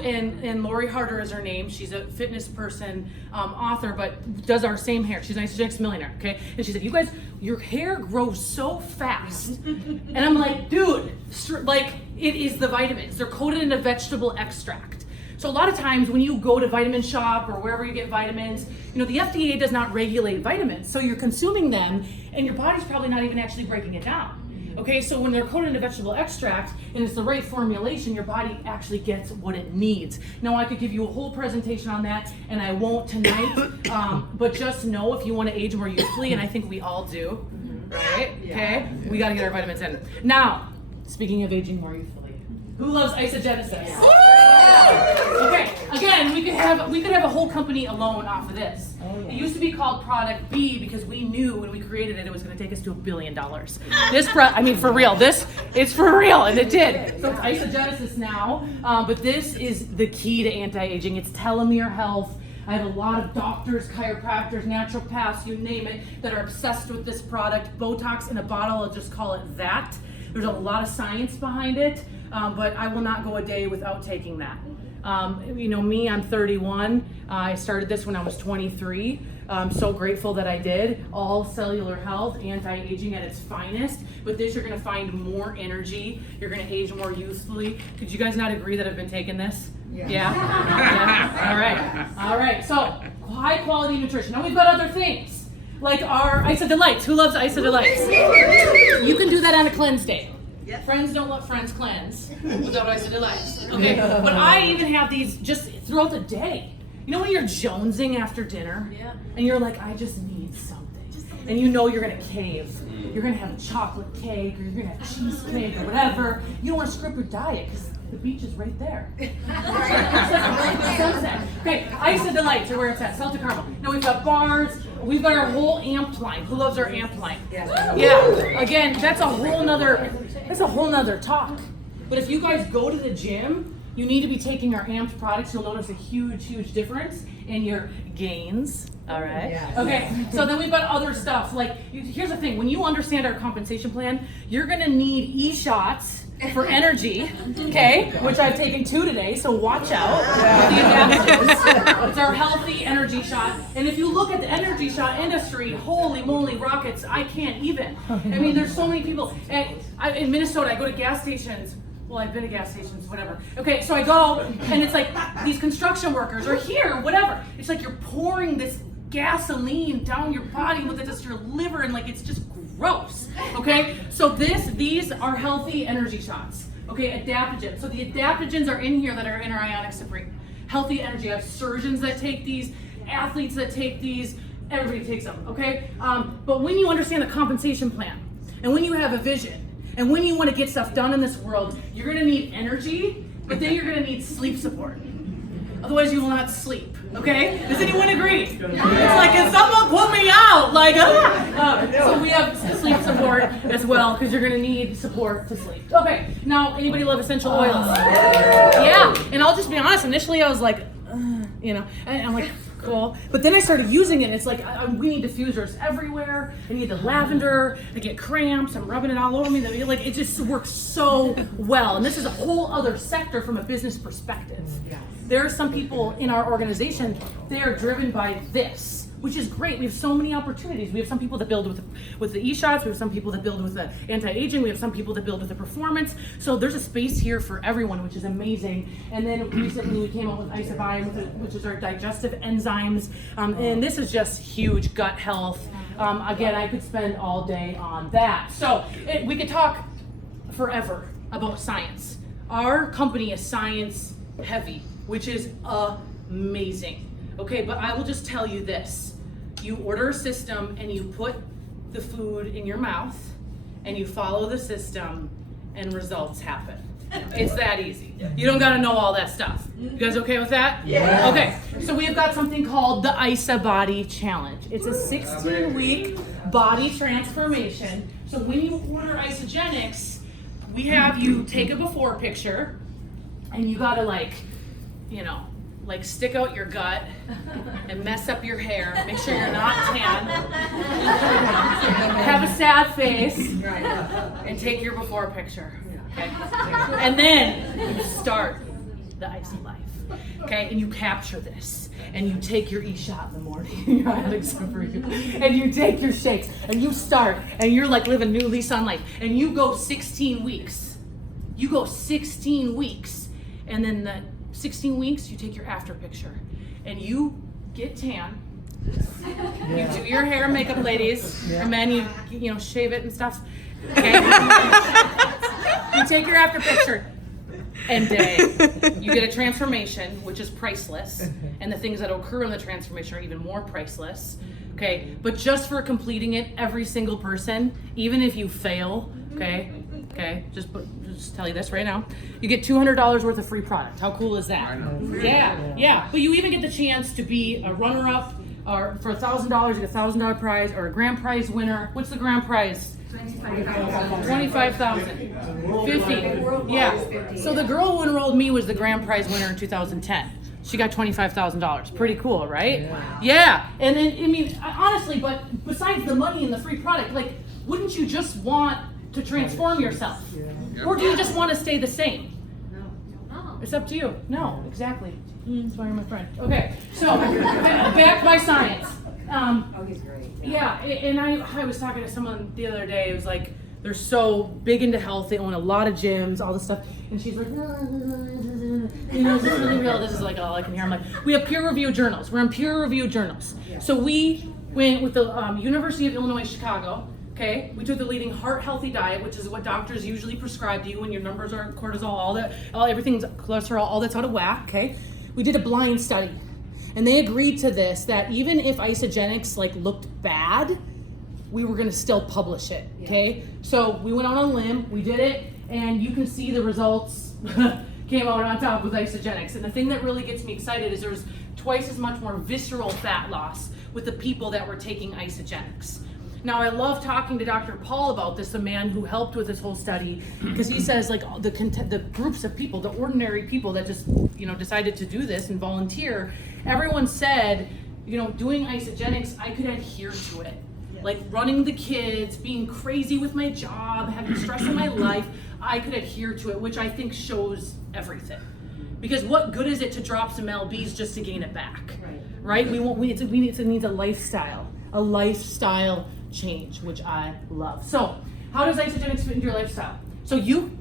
and Lori Harder is her name. She's a fitness person, author, but does our same hair. She's an Isagenix millionaire, okay? And she said, you guys, your hair grows so fast. And I'm like, dude, like it is the vitamins. They're coated in a vegetable extract. So a lot of times when you go to Vitamin Shop or wherever you get vitamins, you know, the FDA does not regulate vitamins. So you're consuming them and your body's probably not even actually breaking it down. Okay, so when they're coated in a vegetable extract and it's the right formulation, your body actually gets what it needs. Now, I could give you a whole presentation on that, and I won't tonight, but just know if you want to age more youthfully, and I think we all do, right? Okay, we got to get our vitamins in. Now, speaking of aging more youthfully, who loves Isagenesis? Okay, again, we could have a whole company alone off of this. It used to be called Product B because we knew when we created it, it was going to take us to $1 billion. For real, it's for real, and it did. So it's Isogenesis now, but this is the key to anti-aging. It's telomere health. I have a lot of doctors, chiropractors, naturopaths, you name it, that are obsessed with this product. Botox in a bottle, I'll just call it that. There's a lot of science behind it, but I will not go a day without taking that. Me, I'm 31. I started this when I was 23. I'm so grateful that I did. All cellular health, anti-aging at its finest. With this, you're gonna find more energy. You're gonna age more youthfully. Could you guys not agree that I've been taking this? Yeah? All right. So, high quality nutrition. Now we've got other things, like our Isa Delights. Who loves Isa Delights? You can do that on a cleanse day. Friends don't let friends cleanse without Isa Delights. Okay, but I even have these just throughout the day. You know when you're jonesing after dinner, and you're like, I just need something, and you know you're gonna cave. You're gonna have a chocolate cake, or you're gonna have cheesecake, or whatever. You don't want to screw up your diet because the beach is right there. Sunset. Okay, Isa Delights are where it's at. Salted caramel. Now we've got bars. We've got our whole amp line. Who loves our amp line? Yeah. Again, that's a whole nother talk. But if you guys go to the gym, you need to be taking our amped products. You'll notice a huge difference in your gains. All right. Yeah. Okay. So then we've got other stuff. Here's the thing. When you understand our compensation plan, you're gonna need e-shots for energy, okay, which I've taken 2 today, so watch out. It's our healthy energy shot. And if you look at the energy shot industry, holy moly rockets, I can't even. There's so many people. In Minnesota, I go to gas stations. Well, I've been to gas stations, whatever. Okay, so I go, and it's like these construction workers are here, whatever. It's like you're pouring this gasoline down your body with just your liver, and it's just gross. Okay, so these are healthy energy shots. Okay, adaptogens. So the adaptogens are in here that are in our Ionic Supreme. Healthy energy. I have surgeons that take these, athletes that take these. Everybody takes them. Okay, but when you understand the compensation plan, and when you have a vision, and when you want to get stuff done in this world, you're going to need energy, but then you're going to need sleep support. Otherwise, you will not sleep. Okay? Does anyone agree? It's like, can someone put me out? So we have sleep support as well, because you're going to need support to sleep. Okay. Now, anybody love essential oils? Yeah. And I'll just be honest. Initially, I was like, and I'm like, cool. But then I started using it. It's like, we need diffusers everywhere. I need the lavender. I get cramps. I'm rubbing it all over me. It just works so well. And this is a whole other sector from a business perspective. There are some people in our organization, they are driven by this, which is great. We have so many opportunities. We have some people that build with the e-shots. We have some people that build with the anti-aging. We have some people that build with the performance. So there's a space here for everyone, which is amazing. And then recently we came out with Isobiome, which is our digestive enzymes. And this is just huge gut health. Again, I could spend all day on that. So we could talk forever about science. Our company is science heavy, which is amazing. Okay, but I will just tell you this. You order a system and you put the food in your mouth and you follow the system and results happen. It's that easy. You don't gotta know all that stuff. You guys okay with that? Yeah. Okay, so we have got something called the ISA Body Challenge. It's a 16-week body transformation. So when you order Isogenics, we have you take a before picture and you gotta stick out your gut and mess up your hair. Make sure you're not tan. Have a sad face and take your before picture. Okay? And then you start the icy life. Okay? And you capture this. And you take your e-shot in the morning. Except for you. And you take your shakes. And you start. And you're living new lease on life. And you go 16 weeks. You go 16 weeks. And then the 16 weeks, you take your after picture and you get tan. You do your hair and makeup, ladies, and men, you shave it and stuff. Okay? You take your after picture and you get a transformation, which is priceless, and the things that occur in the transformation are even more priceless. Okay, but just for completing it, every single person, even if you fail, okay, just just tell you this right now. You get $200 worth of free product. How cool is that? I know. Yeah. But you even get the chance to be a runner-up, or for $1,000, you get a $1,000 prize, or a grand prize winner. What's the grand prize? 25,000. 50. Yeah. So the girl who enrolled me was the grand prize winner in 2010. She got $25,000. Pretty cool, right? Yeah. And then, I mean, honestly, but besides the money and the free product, like, wouldn't you just want to transform yourself? Or do you just want to stay the same? No. It's up to you. No, exactly. That's why you're my friend. Okay, so back by science. He's great. Yeah, and I was talking to someone the other day. It was like, they're so big into health. They own a lot of gyms, all this stuff. And she's like, is this really real? This is like all I can hear. I'm like, we have peer-reviewed journals. We're in peer-reviewed journals. So we went with the University of Illinois, Chicago. Okay, we took the leading heart healthy diet, which is what doctors usually prescribe to you when your numbers are cortisol, everything's cholesterol, all that's out of whack. Okay, we did a blind study, and they agreed to this, that even if Isagenix looked bad, we were going to still publish it. Okay, so we went out on a limb, we did it, and you can see the results came out on top with Isagenix. And the thing that really gets me excited is there's twice as much more visceral fat loss with the people that were taking Isagenix. Now, I love talking to Dr. Paul about this, the man who helped with this whole study, because he says the groups of people, the ordinary people that just decided to do this and volunteer, everyone said, doing Isagenix, I could adhere to it. Like running the kids, being crazy with my job, having stress in my life, I could adhere to it, which I think shows everything. Because what good is it to drop some lbs just to gain it back, right? It needs a lifestyle change, which I love. So how does Isagenix fit into your lifestyle? So you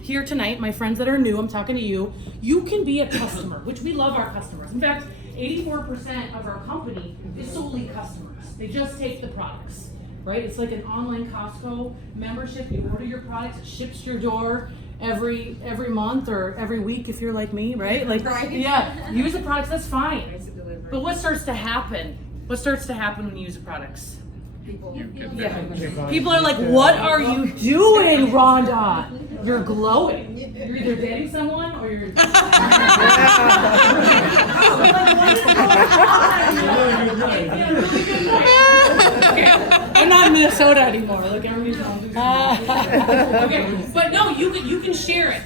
here tonight, my friends that are new, I'm talking to you, you can be a customer, which we love our customers. In fact, 84% of our company is solely customers. They just take the products, right? It's like an online Costco membership. You order your products, it ships to your door every month or every week if you're like me, right? Yeah, use the products, that's fine. But what starts to happen? What starts to happen when you use the products? People are like, what are you doing, Rhonda? You're glowing. You're either dating someone or you're... I'm not in Minnesota anymore. Look, everybody's okay, but no, you can share it.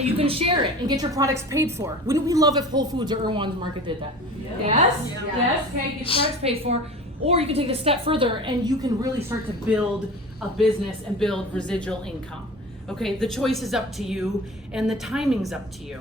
You can share it and get your products paid for. Wouldn't we love if Whole Foods or Erewhon's Market did that? Yes? Okay, get your products paid for. Or you can take it a step further and you can really start to build a business and build residual income. Okay, the choice is up to you and the timing's up to you.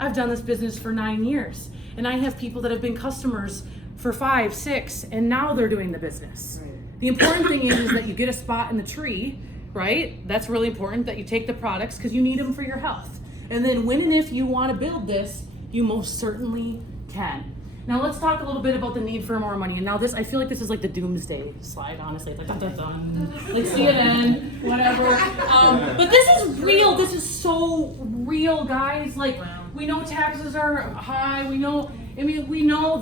I've done this business for 9 years and I have people that have been customers for 5, 6, and now they're doing the business. The important thing is that you get a spot in the tree, right? That's really important, that you take the products because you need them for your health. And then when and if you want to build this, you most certainly can. Now let's talk a little bit about the need for more money. And now this, I feel like this is like the doomsday slide, honestly. It's like dun, dun, dun. Like CNN, whatever. But this is real. This is so real, guys. Like, we know taxes are high. We know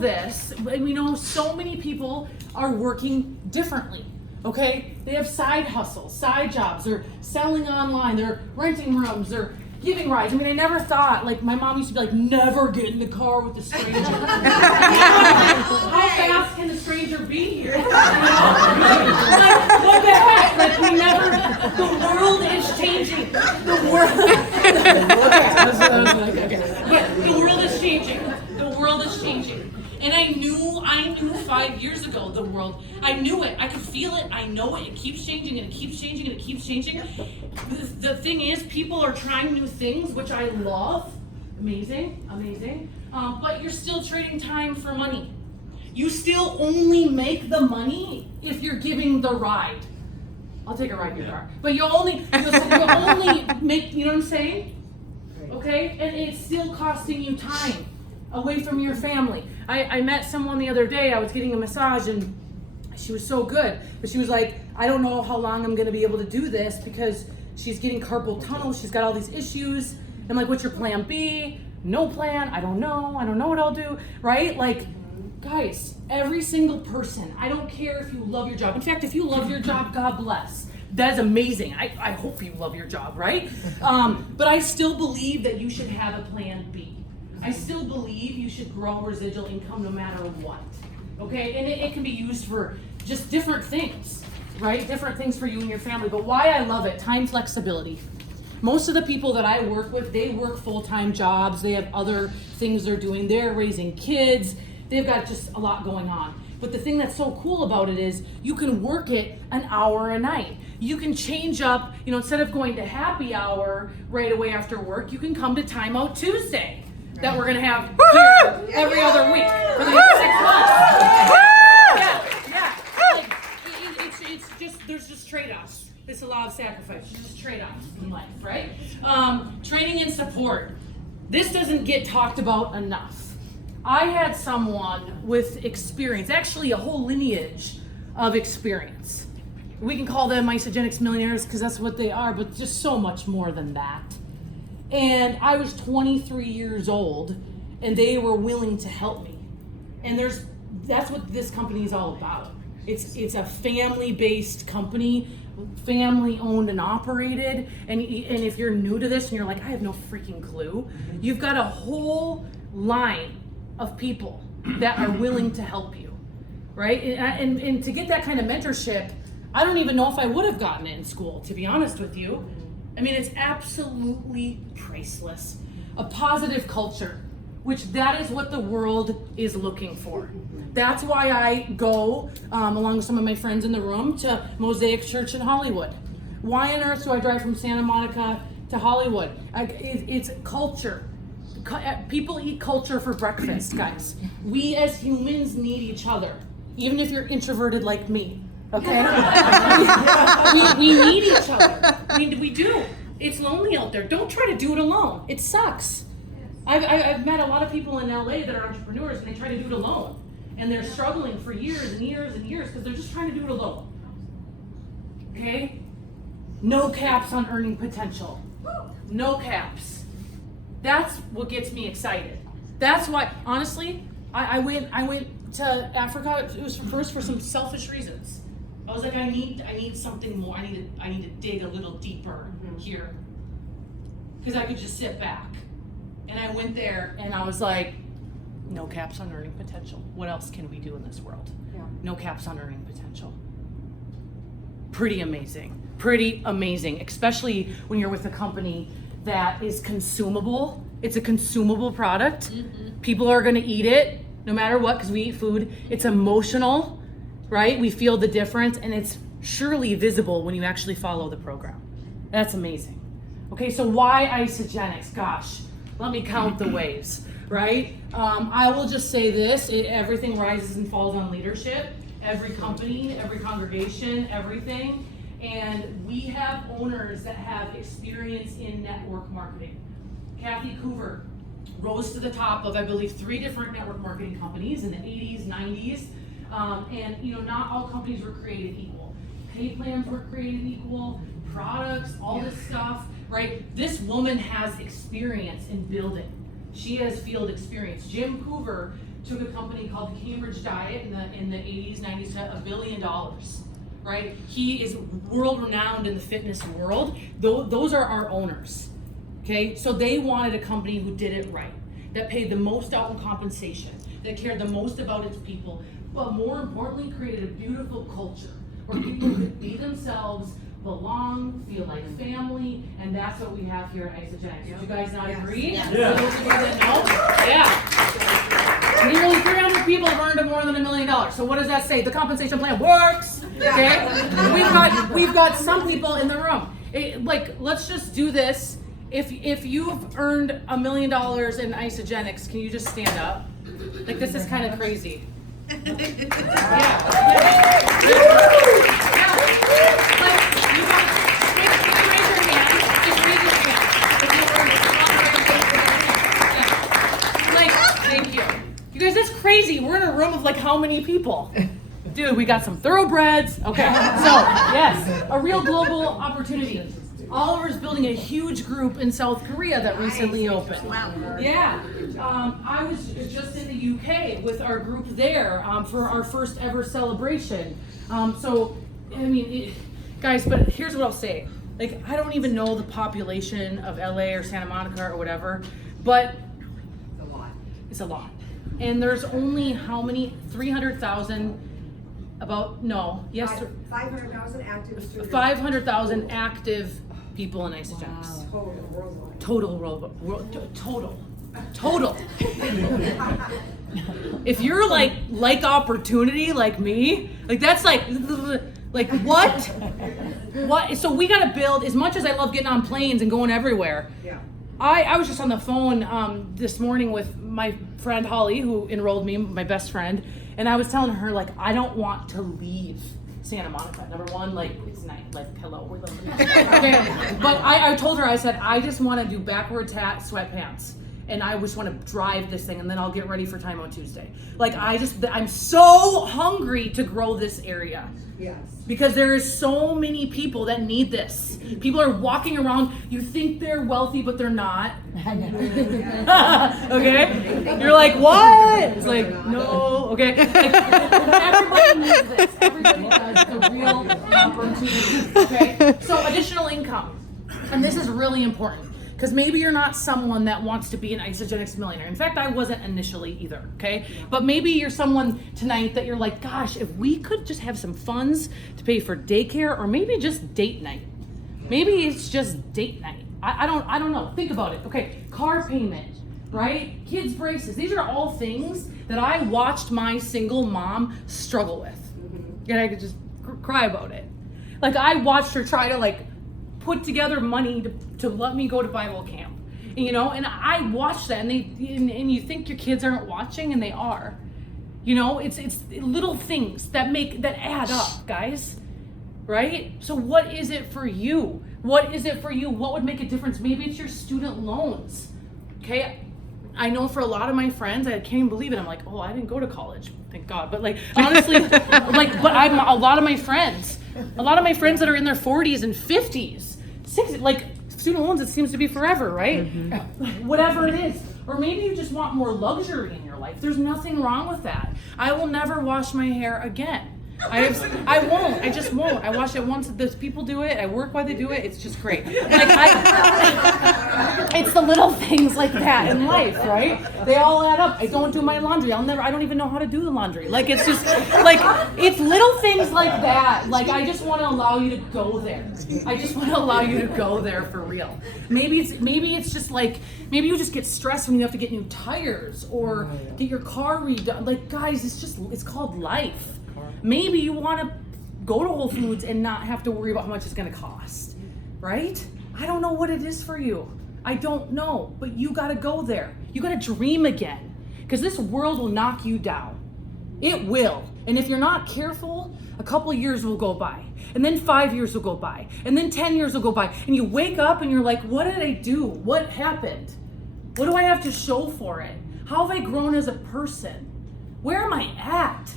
this. And we know so many people are working differently. Okay? They have side hustles, side jobs. They're selling online. They're renting rooms. They're giving rides. I mean, I never thought, like, my mom used to be like, never get in the car with a stranger. How fast can a stranger be here? Like, what the heck? Like, the world is changing. The world is changing. The world is changing. And I knew 5 years ago, I knew it, I could feel it, I know it keeps changing and it keeps changing and it keeps changing. The thing is, people are trying new things, which I love, amazing, but you're still trading time for money. You still only make the money if you're giving the ride. I'll take a ride in your car, but you'll only make, you know what I'm saying? Okay, and it's still costing you time away from your family. I met someone the other day, I was getting a massage and she was so good, but she was like, I don't know how long I'm gonna be able to do this because she's getting carpal tunnel, she's got all these issues. I'm like, what's your plan B? No plan, I don't know what I'll do, right? Like, guys, every single person, I don't care if you love your job. In fact, if you love your job, God bless. That is amazing. I hope you love your job, right? But I still believe that you should have a plan B. I still believe you should grow residual income no matter what. Okay, and it can be used for just different things, right? Different things for you and your family. But why I love it, time flexibility. Most of the people that I work with, they work full-time jobs. They have other things they're doing. They're raising kids. They've got just a lot going on. But the thing that's so cool about it is you can work it an hour a night. You can change up, instead of going to happy hour right away after work, you can come to Timeout Tuesday that we're gonna have here every other week for the next 6 months. Yeah. Like, it's just, there's just trade-offs. It's a lot of sacrifice. There's just trade-offs in life, right? Training and support. This doesn't get talked about enough. I had someone with experience, actually a whole lineage of experience. We can call them Isagenix millionaires because that's what they are, but just so much more than that. And I was 23 years old and they were willing to help me. And that's what this company is all about. It's a family-based company, family owned and operated. And if you're new to this and you're like, I have no freaking clue, you've got a whole line of people that are willing to help you, right? And to get that kind of mentorship, I don't even know if I would have gotten it in school, to be honest with you. I mean, it's absolutely priceless. A positive culture, which that is what the world is looking for. That's why I go, along with some of my friends in the room, to Mosaic Church in Hollywood. Why on earth do I drive from Santa Monica to Hollywood? It's culture. People eat culture for breakfast, guys. We as humans need each other, even if you're introverted like me, okay? we need each other. We do. It's lonely out there. Don't try to do it alone. It sucks. I've met a lot of people in LA that are entrepreneurs and they try to do it alone. And they're struggling for years and years and years because they're just trying to do it alone. Okay? No caps on earning potential. No caps. That's what gets me excited. That's why, honestly, I went to Africa. It was first for some selfish reasons. I was like, I need something more. I need to dig a little deeper here, because I could just sit back. And I went there, and I was like, no caps on earning potential. What else can we do in this world? Yeah. No caps on earning potential. Pretty amazing, especially when you're with a company that is consumable. It's a consumable product. People are gonna eat it no matter what, because we eat food. It's emotional, right? We feel the difference, and it's surely visible when you actually follow the program. That's amazing. Okay, so why Isagenix? Gosh, let me count the ways, right? I will just say this, everything rises and falls on leadership. Every company, every congregation, everything. And we have owners that have experience in network marketing. Kathy Coover rose to the top of, I believe, 3 different network marketing companies in the 80s, 90s. And not all companies were created equal. Pay plans were created equal, products, all this stuff, right? This woman has experience in building. She has field experience. Jim Coover took a company called the Cambridge Diet in the 80s, 90s to $1 billion. Right? He is world renowned in the fitness world. Those are our owners. Okay? So they wanted a company who did it right, that paid the most out in compensation, that cared the most about its people, but more importantly, created a beautiful culture where people could be themselves, belong, feel like family, and that's what we have here at Isagenix. Would you guys not agree? Yeah. Those of you that know? Yeah. Nearly 300 people have earned more than $1 million. So what does that say? The compensation plan works. Okay, we've got some people in the room. Let's just do this. If you've earned $1 million in Isagenix, can you just stand up? This is kind of crazy. Thank you. You guys, that's crazy. We're in a room of how many people? Dude, we got some thoroughbreds. Okay, so yes, a real global opportunity. Oliver's building a huge group in South Korea that recently opened. Wow. Yeah, I was just in the UK with our group there for our first ever celebration. So, I mean, Guys, but here's what I'll say. Like, I don't even know the population of LA or Santa Monica or whatever, but it's a lot. And there's only how many? 300,000, about, no, yes, 500,000 active. 500,000 active people in Isogenics. Total worldwide. Total. If you're like opportunity like me, like that's like what? What? So we gotta build. As much as I love getting on planes and going everywhere, Yeah. I was just on the phone this morning with my friend Holly, who enrolled me, my best friend, and I was telling her, like, I don't want to leave Santa Monica. Number one, like, it's night, like, hello, we're living. Okay, but I told her, I said, I just want to do backward hat sweatpants, and I just want to drive this thing, and then I'll get ready for time on Tuesday. Like, I'm so hungry to grow this area. Yes. Because there is so many people that need this. People are walking around, you think they're wealthy, but they're not. Okay? You're like, what? It's like, no, okay? Like, everybody needs this. Everybody does. It's a real opportunity, okay? So additional income. And this is really important. Because maybe you're not someone that wants to be an Isogenics millionaire. In fact, I wasn't initially either, okay? But maybe you're someone tonight that you're like, gosh, if we could just have some funds to pay for daycare or maybe just date night. Maybe it's just date night. I don't know. Think about it. Okay, car payment, right? Kids braces. These are all things that I watched my single mom struggle with. And I could just cry about it. Like, I watched her try to put together money to let me go to Bible camp, and I watched that, and you think your kids aren't watching, and they are. It's little things that add up, guys, right? So what is it for you? What is it for you? What would make a difference? Maybe it's your student loans, okay? I know for a lot of my friends, I can't even believe it. I'm like, oh, I didn't go to college, thank God. But honestly, but I'm a lot of my friends that are in their 40s and 50s, 60s, student loans, it seems to be forever, right? Mm-hmm. Whatever it is. Or maybe you just want more luxury in your life. There's nothing wrong with that. I will never wash my hair again. I won't. I just won't. I wash it once. There's people do it. I work while they do it. It's just great. It's the little things like that in life, right? They all add up. I don't do my laundry. I don't even know how to do the laundry. It's just it's little things like that. I just want to allow you to go there. I just want to allow you to go there for real. Maybe it's just maybe you just get stressed when you have to get new tires or get your car redone. Guys, it's called life. Maybe you want to go to Whole Foods and not have to worry about how much it's going to cost, right? I don't know what it is for you. I don't know, but you got to go there. You got to dream again, because this world will knock you down. It will. And if you're not careful, a couple of years will go by, and then 5 years will go by, and then 10 years will go by, and you wake up and you're like, what did I do? What happened? What do I have to show for it? How have I grown as a person? Where am I at?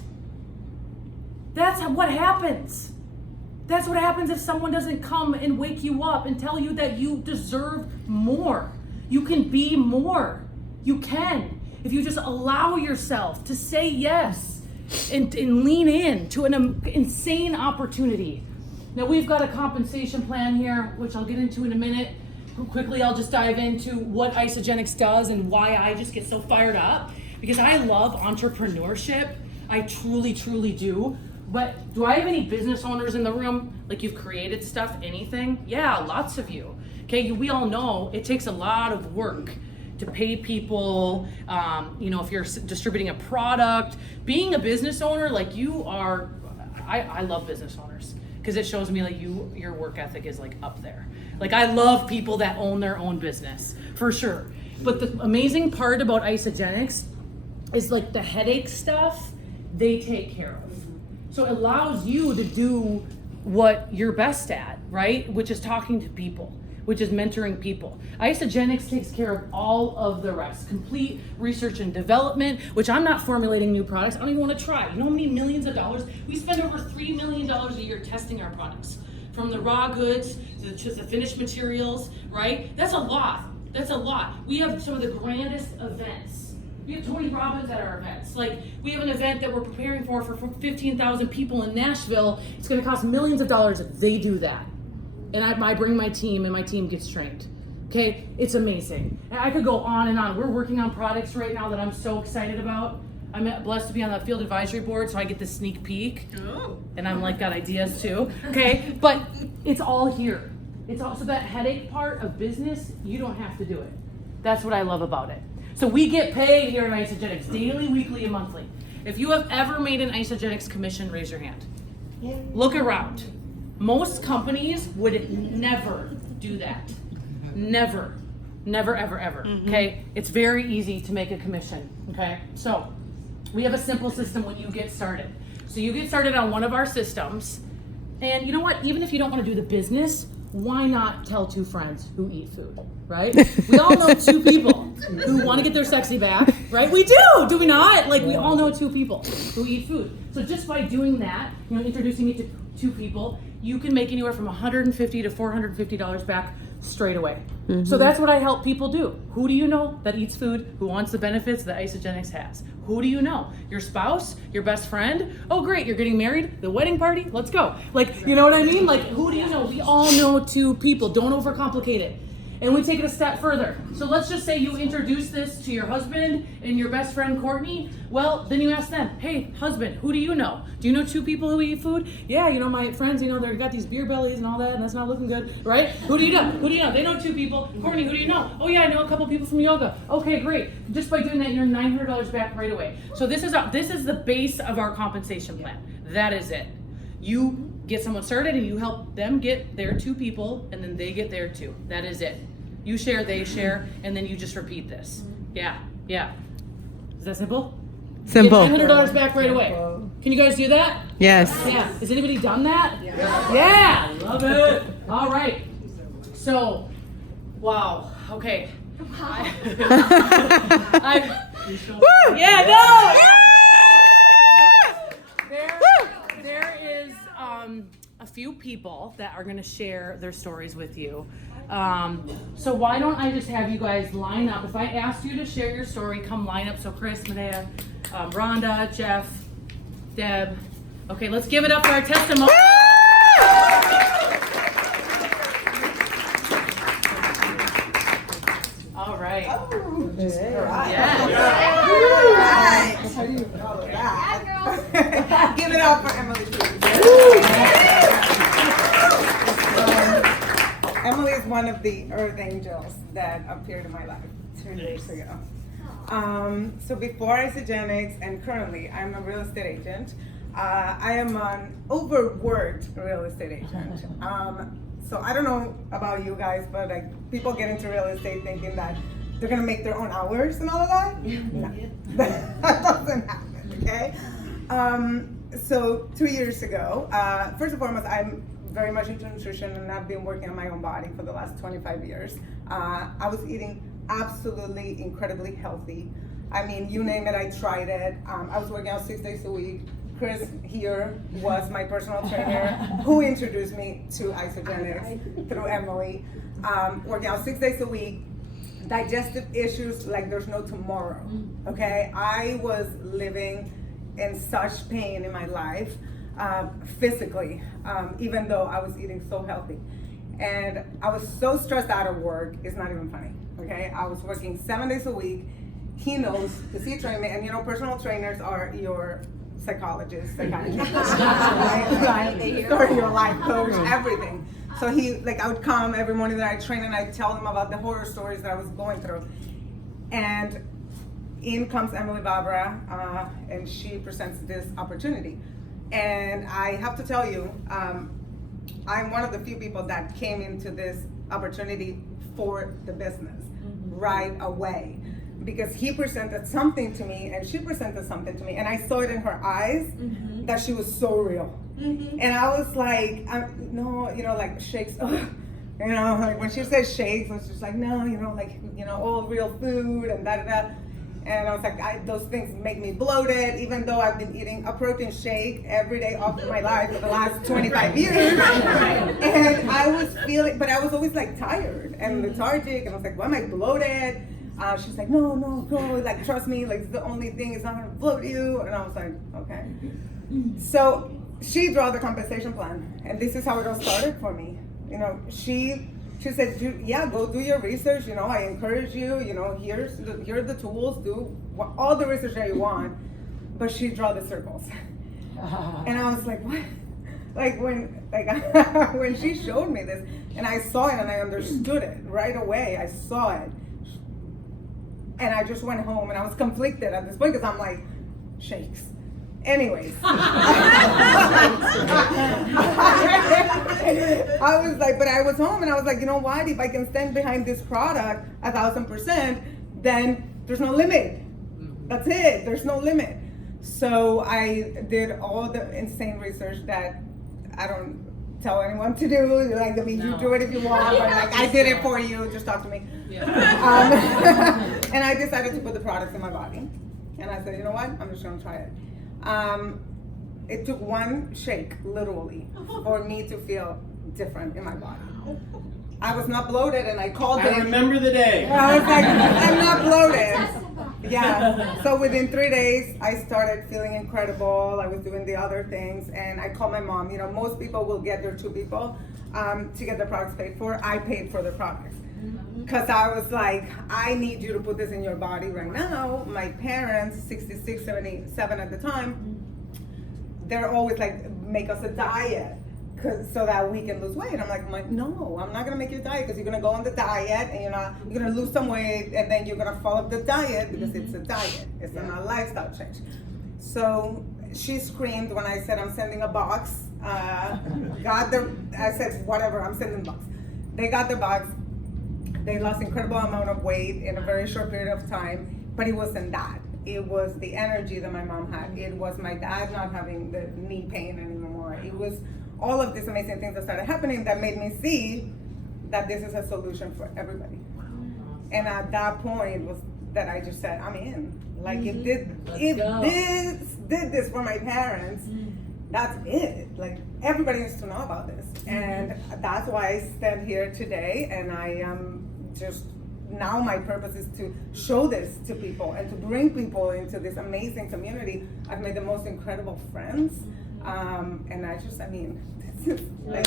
That's what happens. That's what happens if someone doesn't come and wake you up and tell you that you deserve more. You can be more. You can. If you just allow yourself to say yes and lean in to an insane opportunity. Now, we've got a compensation plan here, which I'll get into in a minute. Quickly, I'll just dive into what Isogenics does and why I just get so fired up. Because I love entrepreneurship. I truly, truly do. But do I have any business owners in the room? You've created stuff, anything? Yeah, lots of you. Okay, we all know it takes a lot of work to pay people. If you're distributing a product, being a business owner, you are, I love business owners because it shows me your work ethic is up there. I love people that own their own business, for sure. But the amazing part about Isogenics is the headache stuff, they take care of. So it allows you to do what you're best at, right? Which is talking to people, which is mentoring people. Isogenics takes care of all of the rest. Complete research and development, which I'm not formulating new products. I don't even want to try. You know how many millions of dollars? We spend over $3 million a year testing our products. From the raw goods to the finished materials, right? That's a lot. We have some of the grandest events. We have Tony Robbins at our events. costs. Like, we have an event that we're preparing for 15,000 people in Nashville. It's gonna cost millions of dollars if they do that. And I bring my team and my team gets trained. Okay, it's amazing. And I could go on and on. We're working on products right now that I'm so excited about. I'm blessed to be on the field advisory board, so I get this sneak peek. Oh. And I'm like, got ideas too. Okay, but it's all here. It's also that headache part of business, you don't have to do it. That's what I love about it. So we get paid here at Isagenix, daily, weekly, and monthly. If you have ever made an Isagenix commission, raise your hand. Look around. Most companies would never do that. Never, ever, ever. Okay? It's very easy to make a commission. Okay? So we have a simple system when you get started. So you get started on one of our systems, and you know what? Even if you don't want to do the business, why not tell 2 friends who eat food, right? We all know 2 people who want to get their sexy back, right? We do we not? Like, we all know 2 people who eat food. So just by doing that, you know, introducing me to 2 people, you can make anywhere from $150 to $450 back straight away. So that's what I help people do. Who do you know that eats food, who wants the benefits that Isagenix has? Who do you know? Your spouse? Your best friend? Oh great, you're getting married? The wedding party? Let's go. Like, you know what I mean? Like, who do you know? We all know 2 people. Don't overcomplicate it. And we take it a step further. So let's just say you introduce this to your husband and your best friend Courtney. Well, then you ask them, hey, husband, who do you know? Do you know 2 people who eat food? Yeah, you know, my friends, you know, they've got these beer bellies and all that, and that's not looking good, right? Who do you know? Who do you know? They know 2 people. Courtney, who do you know? Oh yeah, I know a couple people from yoga. Okay, great. Just by doing that, you're $900 back right away. So this is the base of our compensation plan. That is it. You get someone started and you help them get their 2 people, and then they get their 2. That is it. You share, they share, and then you just repeat this. Yeah. Is that simple? Simple. Get $900 back right away. Can you guys do that? Yes. Yeah. Has anybody done that? Yeah. Love it. All right. So, wow. Okay. There is a few people that are going to share their stories with you. So why don't I just have you guys line up? If I asked you to share your story, come line up. So Chris, Medea, Rhonda, Jeff, Deb. Okay, let's give it up for our testimony. All right. Give it up for Emily, please. Emily is one of the earth angels that appeared in my life 2 years ago. So before Isagenix and currently, I'm a real estate agent. I am an overworked real estate agent. So I don't know about you guys, but like people get into real estate thinking that they're gonna make their own hours and all of that. No, that doesn't happen. Okay. So 2 years ago, first and foremost, I'm very much into nutrition, and I've been working on my own body for the last 25 years. I was eating absolutely incredibly healthy. I mean, you name it, I tried it. I was working out 6 days a week. Chris here was my personal trainer who introduced me to Isagenix through Emily. Working out 6 days a week, digestive issues like there's no tomorrow, okay? I was living in such pain in my life, physically, even though I was eating so healthy. And I was so stressed out of work, it's not even funny, okay? I was working 7 days a week. He knows, because he trained me, and you know, personal trainers are your psychologists, psychiatrists, right? Or your life coach, everything. So I would come every morning that I train and I'd tell them about the horror stories that I was going through. And in comes Emily Barbara, and she presents this opportunity. And I have to tell you, I'm one of the few people that came into this opportunity for the business right away. Because he presented something to me and she presented something to me, and I saw it in her eyes that she was so real. And I was like, no, you know, like shakes, you know, like when she said shakes, I was just like, no, you know, like, you know, all real food and da-da-da. And I was like, those things make me bloated, even though I've been eating a protein shake every day of my life for the last 25 years. And I was feeling, but I was always like tired and lethargic, and I was like, why am I bloated? She's like, no, go, like, trust me, like, it's the only thing, it's not gonna float you. And I was like, okay. So she drew the compensation plan, and this is how it all started for me. You know, she said, yeah, go do your research. You know, I encourage you. You know, here are the tools. Do all the research that you want. But she drew the circles, and I was like, what? Like when she showed me this, and I saw it and I understood it right away. I saw it, and I just went home and I was conflicted at this point because I'm like, shakes. Anyways, I was like, but I was home and I was like, you know what? If I can stand behind this product 1,000%, then there's no limit. That's it. There's no limit. So I did all the insane research that I don't tell anyone to do. Like, I mean, you do it if you want, but like, I did it for you. Just talk to me. And I decided to put the products in my body. And I said, you know what? I'm just gonna try it. It took one shake, literally, for me to feel different in my body. I was not bloated, and I called I him. remember the day. I was like, I'm not bloated. Yeah. So within 3 days, I started feeling incredible. I was doing the other things, and I called my mom. You know, most people will get their 2 people to get the products paid for. I paid for the products. Because I was like, I need you to put this in your body right now. My parents, 66, 77 at the time, they're always like, make us a diet so that we can lose weight. I'm like, no, I'm not gonna make you a diet because you're gonna go on the diet and you're gonna lose some weight and then you're gonna fall off the diet because it's a diet. It's not a lifestyle change. So she screamed when I said I'm sending a box. I said, whatever, I'm sending the box. They got the box. They lost incredible amount of weight in a very short period of time, but it wasn't that. It was the energy that my mom had. It was my dad not having the knee pain anymore. It was all of these amazing things that started happening that made me see that this is a solution for everybody. And at that point was that I just said, I'm in. Like, if this did this for my parents, that's it. Like, everybody needs to know about this. And that's why I stand here today, and I am just, now my purpose is to show this to people and to bring people into this amazing community. I've made the most incredible friends. And I mean, this is life.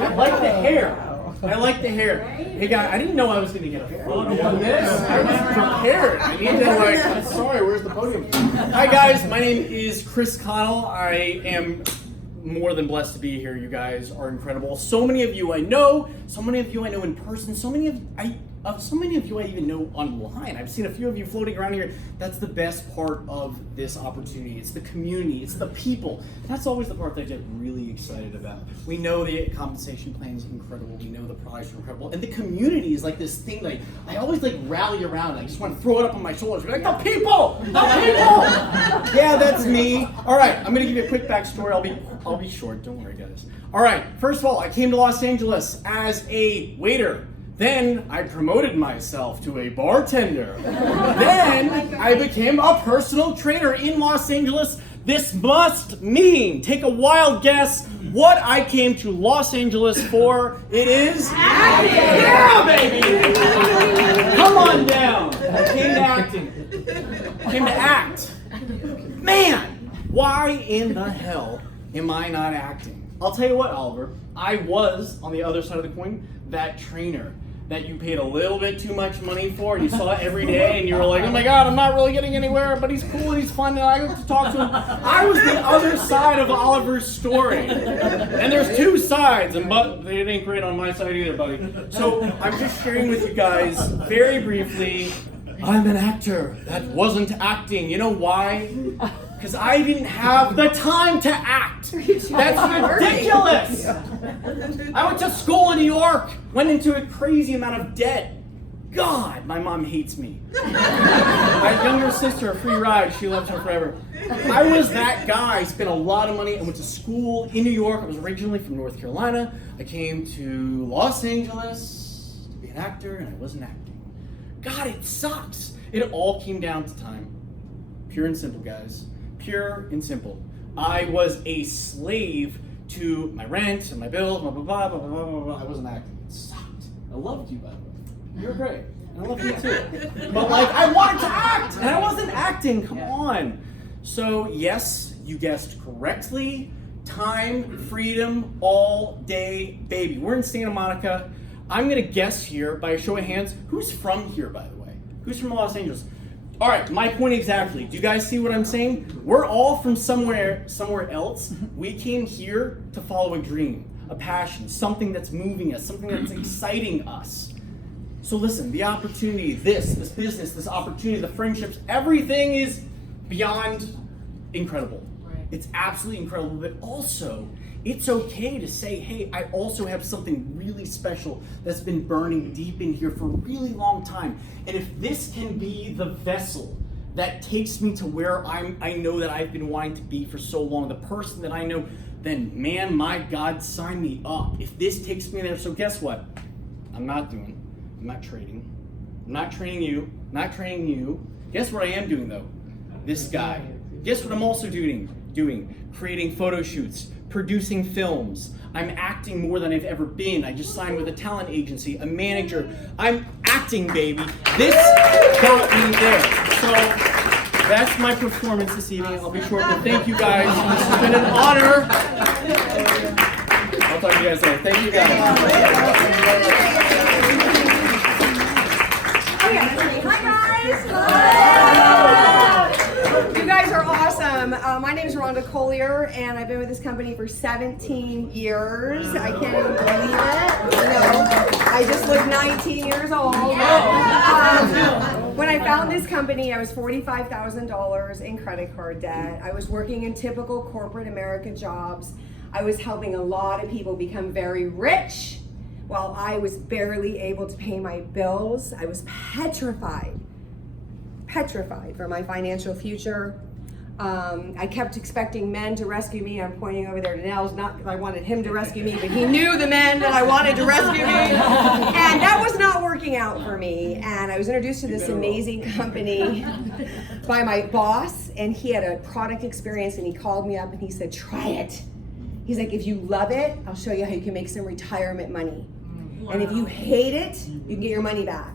I like the hair. I like the hair. Hey guys, I didn't know I was gonna get a photo on this. I wasn't prepared. I need to I'm sorry, where's the podium? Hi guys, my name is Chris Connell. I am more than blessed to be here. You guys are incredible. So many of you I know, so many of you I know in person, so many of you I even know online. I've seen a few of you floating around here. That's the best part of this opportunity. It's the community, it's the people. That's always the part that I get really excited about. We know the compensation plan is incredible. We know the products are incredible. And the community is like this thing like I always like rally around. I just want to throw it up on my shoulders. Be like, the people! The people! Yeah, that's me. All right, I'm gonna give you a quick backstory. I'll be short, don't worry guys. All right, first of all, I came to Los Angeles as a waiter. Then I promoted myself to a bartender. Then I became a personal trainer in Los Angeles. This must mean, take a wild guess, what I came to Los Angeles for. It is acting. Yeah, baby! Come on down. I came to acting. I came to act. Man, why in the hell am I not acting? I'll tell you what, Oliver. I was, on the other side of the coin, that trainer that you paid a little bit too much money for, and you saw it every day, and you were like, oh my God, I'm not really getting anywhere, but he's cool and he's fun, and I get to talk to him. I was the other side of Oliver's story. And there's 2 sides, but it ain't great on my side either, buddy. So I'm just sharing with you guys, very briefly, I'm an actor that wasn't acting. You know why? Because I didn't have the time to act. That's ridiculous. I went to school in New York, went into a crazy amount of debt. God, my mom hates me. My younger sister, a free ride, she loves her forever. I was that guy, spent a lot of money. I went to school in New York. I was originally from North Carolina. I came to Los Angeles to be an actor, and I wasn't acting. God, it sucks. It all came down to time. Pure and simple, guys. Pure and simple. I was a slave to my rent and my bills, blah, blah, blah, blah, blah, blah, blah. I wasn't acting. It sucked. I loved you, by the way. You're great. And I love you too. But like, I wanted to act, and I wasn't acting. Come on. So yes, you guessed correctly. Time, freedom, all day, baby. We're in Santa Monica. I'm gonna guess here by a show of hands, who's from here, by the way? Who's from Los Angeles? All right, my point exactly. Do you guys see what I'm saying? We're all from somewhere else. We came here to follow a dream, a passion, something that's moving us, something that's exciting us. So listen, the opportunity, this business, this opportunity, the friendships, everything is beyond incredible. Right. It's absolutely incredible, but also it's okay to say, hey, I also have something really special that's been burning deep in here for a really long time. And if this can be the vessel that takes me to where I know that I've been wanting to be for so long, the person that I know, then man, my God, sign me up. If this takes me there, so guess what? I'm not trading. I'm not training you, not training you. Guess what I am doing though? This guy. Guess what I'm also doing? Creating photo shoots, producing films. I'm acting more than I've ever been. I just signed with a talent agency, a manager. I'm acting, baby. This got me there. So that's my performance this evening. I'll be short, but thank you guys. This has been an honor. I'll talk to you guys later. Thank you guys. Hi guys! Hello! You guys are awesome. My name is Rhonda Collier, and I've been with this company for 17 years. I can't even believe it. No, I just look 19 years old. When I found this company, I was $45,000 in credit card debt. I was working in typical corporate America jobs. I was helping a lot of people become very rich while I was barely able to pay my bills. I was petrified for my financial future. I kept expecting men to rescue me. I'm pointing over there to Nels, not because I wanted him to rescue me, but he knew the men that I wanted to rescue me. And that was not working out for me. And I was introduced to this amazing company by my boss, and he had a product experience, and he called me up and he said, try it. He's like, if you love it, I'll show you how you can make some retirement money. Wow. And if you hate it, you can get your money back.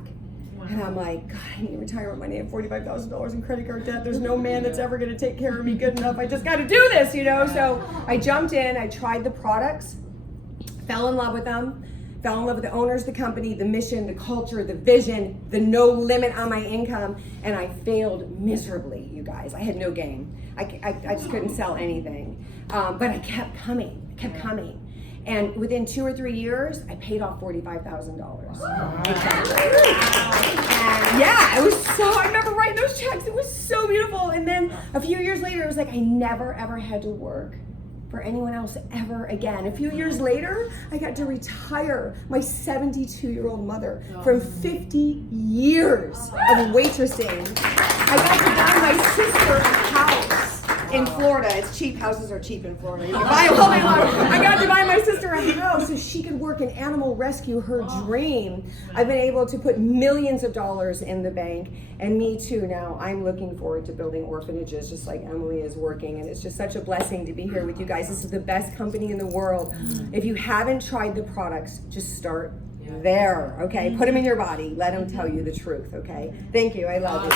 Wow. And I'm like, God, I need retirement money. I have $45,000 in credit card debt. There's no man that's ever gonna take care of me good enough. I just gotta do this, you know? So I jumped in, I tried the products, fell in love with them, fell in love with the owners of the company, the mission, the culture, the vision, the no limit on my income, and I failed miserably, you guys. I had no game. I just couldn't sell anything. But I kept coming. And within 2 or 3 years, I paid off $45,000. And yeah, it was so, I remember writing those checks. It was so beautiful. And then a few years later, it was like I never ever had to work for anyone else ever again. A few years later, I got to retire my 72-year-old mother from 50 years of waitressing. I got to buy my sister a house in Florida. It's cheap. Houses are cheap in Florida. You can buy them all day long. I got to buy my sister a house so she could work in animal rescue, her dream. I've been able to put millions of dollars in the bank, and me too now. I'm looking forward to building orphanages just like Emily is working, and it's just such a blessing to be here with you guys. This is the best company in the world. If you haven't tried the products, just start there, okay? Put them in your body. Let them tell you the truth, okay? Thank you. I love you.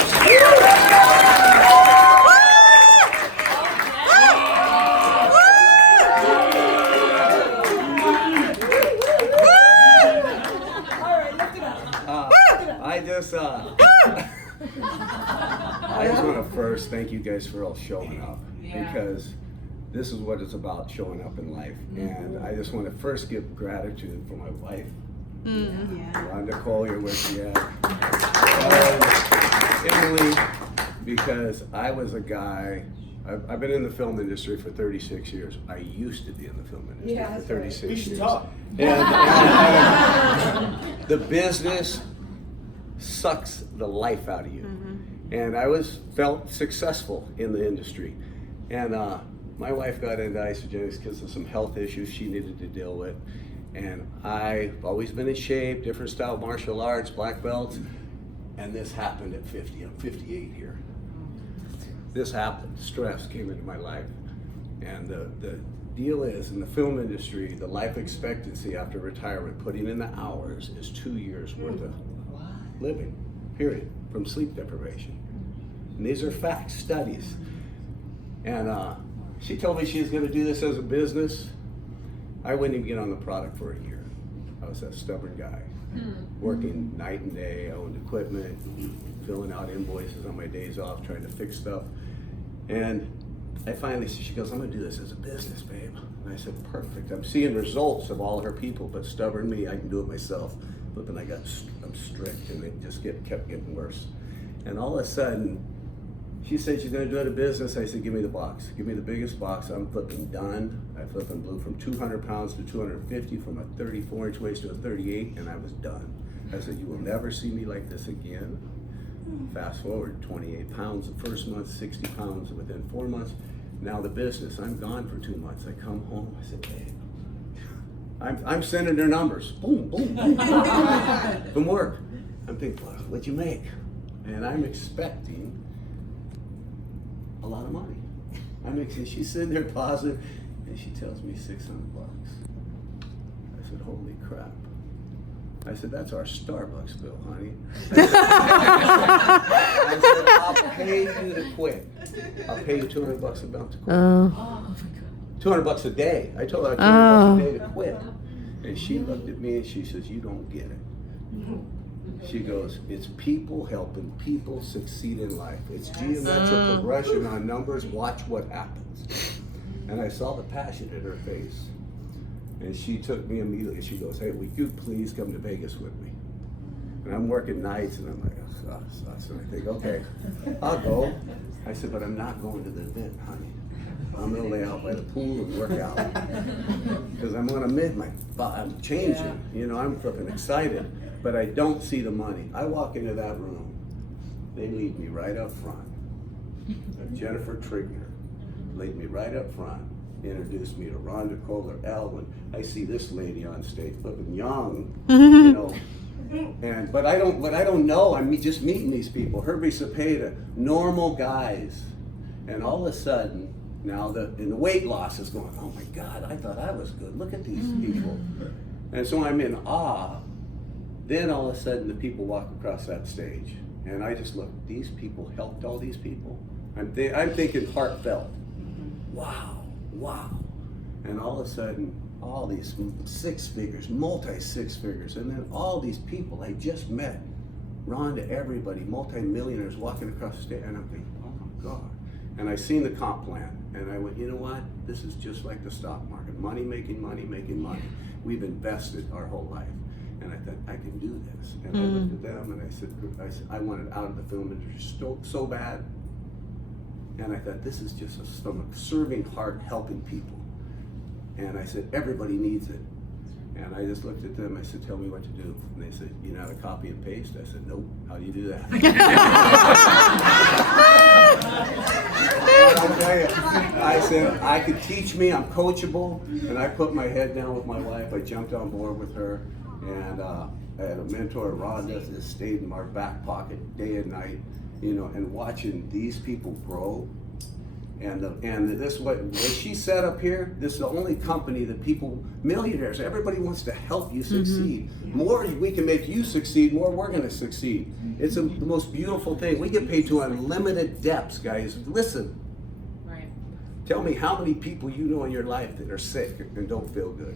I just want to first thank you guys for all showing up, because this is what it's about, showing up in life. And I just want to first give gratitude for my wife, Rhonda Collier, where she at, Emily, because I was a guy. I've been in the film industry for 36 years. I used to be in the film industry for 36 years. And the business sucks the life out of you. And I felt successful in the industry. And my wife got into Isagenix because of some health issues she needed to deal with. And I've always been in shape, different style martial arts, black belts. And this happened at 50. I'm 58 here. This happened. Stress came into my life. And the deal is, in the film industry, the life expectancy after retirement, putting in the hours, is 2 years worth of living, period, from sleep deprivation. And these are facts, studies. And she told me she was gonna do this as a business. I wouldn't even get on the product for a year. I was that stubborn guy, working night and day. I owned equipment, filling out invoices on my days off, trying to fix stuff. And I finally, she goes, I'm gonna do this as a business, babe. And I said, perfect. I'm seeing results of all her people, but stubborn me, I can do it myself. But then I'm strict, and it just kept getting worse. And all of a sudden, she said she's gonna do it a business. I said, give me the box. Give me the biggest box. I'm flipping done. I flipping blew from 200 pounds to 250, from a 34-inch waist to a 38, and I was done. I said, you will never see me like this again. Fast forward, 28 pounds the first month, 60 pounds within 4 months. Now the business, I'm gone for 2 months. I come home, I said, babe, I'm sending her numbers. Boom, boom, boom, from work. I'm thinking, what'd you make? And I'm expecting a lot of money. She's sitting there pausing, and she tells me $600. I said, holy crap. I said, that's our Starbucks bill, honey. I said, I'll pay you to quit. I'll pay you $200 a month to quit. $200 a day. I told her $200 a day to quit. And she looked at me and she says, you don't get it. She goes, it's people helping people succeed in life. It's geometric progression on numbers. Watch what happens. And I saw the passion in her face. And she took me immediately. She goes, hey, would you please come to Vegas with me? And I'm working nights, and I'm like, oh, sucks. And I think, okay, I'll go. I said, but I'm not going to the event, honey. I'm gonna lay out by the pool and work out. Because I'm gonna I'm changing. You know, I'm flipping excited, but I don't see the money. I walk into that room, they lead me right up front. Jennifer Trigner laid me right up front, introduced me to Rhonda Kohler, Alwyn. I see this lady on stage, flipping young, you know. But I don't know. I'm just meeting these people. Herbie Cepeda, normal guys, and all of a sudden, now the weight loss is going. Oh my God! I thought I was good. Look at these people, and so I'm in awe. Then all of a sudden, the people walk across that stage, and I just look. These people helped all these people. I'm thinking heartfelt. Wow, wow, and all of a sudden, all these six figures, multi-six figures, and then all these people I just met, Rhonda, everybody, multi-millionaires walking across the stage, and I'm thinking, oh my God. And I seen the comp plan, and I went, you know what? This is just like the stock market. Money making money, making money. We've invested our whole life. And I thought, I can do this. And I looked at them, and I said, I wanted out of the film industry so bad. And I thought, this is just a serving heart, helping people. And I said, everybody needs it. And I just looked at them, I said, tell me what to do. And they said, you know how to copy and paste? I said, nope, how do you do that? I'll tell you, I said, I could teach me, I'm coachable. And I put my head down with my wife, I jumped on board with her. And I had a mentor, Rhonda, that stayed in our back pocket day and night, you know, and watching these people grow. And this what she set up here, this is the only company that people, millionaires, everybody wants to help you succeed. More we can make you succeed, more we're gonna succeed. It's the most beautiful thing. We get paid to unlimited depths, guys. Listen. Right. Tell me how many people you know in your life that are sick and don't feel good.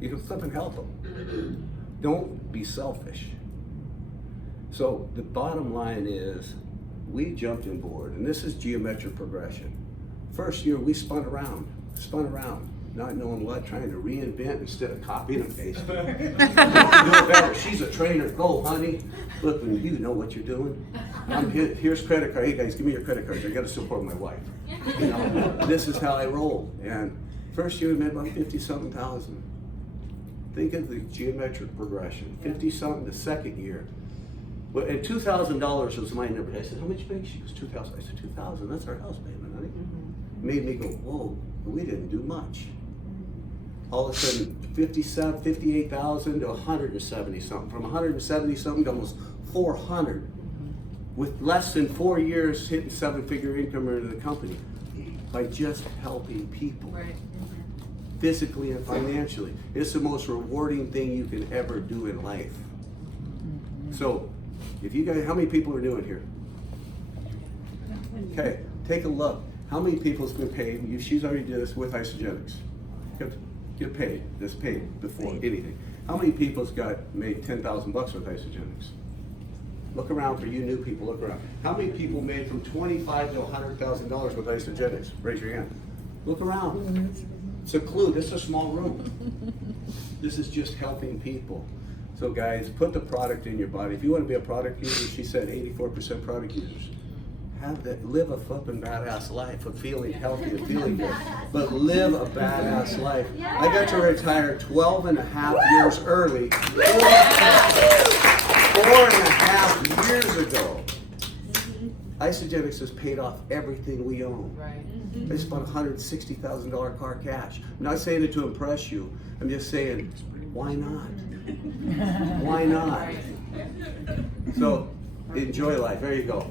You can flip and help them. Don't be selfish. So the bottom line is, we jumped on board, and this is geometric progression. First year, we spun around, not knowing what, trying to reinvent instead of copying and pasting. Do it better. She's a trainer. Go, honey. Look, you know what you're doing. Here's credit card. Hey guys, give me your credit cards. I got to support my wife. You know, this is how I roll. And first year, we made about 50-something thousand. Think of the geometric progression. 50-something the second year. Well, and $2,000 was my number. I said, how much paying? She goes, 2,000. I said, 2,000, that's our house payment, honey. Made me go, whoa, we didn't do much. All of a sudden, 58,000 to 170 something. From 170 something to almost 400. With less than 4 years hitting 7-figure income into the company. by just helping people. Physically and financially. It's the most rewarding thing you can ever do in life. So, if you guys, how many people are new in here? Okay, take a look. How many people's been paid? She's already did this with Isagenix. Get paid. That's paid before anything. How many people's made $10,000 with Isagenix? Look around for you new people. Look around. How many people made from $25,000 to $100,000 with Isagenix? Raise your hand. Look around. It's a clue. This is a small room. This is just helping people. So guys, put the product in your body. If you want to be a product user, she said 84% product users. Live a flippin' badass life of feeling healthy and feeling good. But live a badass life. I got to retire 12 and a half years early. 4.5 years ago. Isagenix has paid off everything we own. I just bought a $160,000 car cash. I'm not saying it to impress you. I'm just saying, why not? Why not? So, enjoy life. There you go.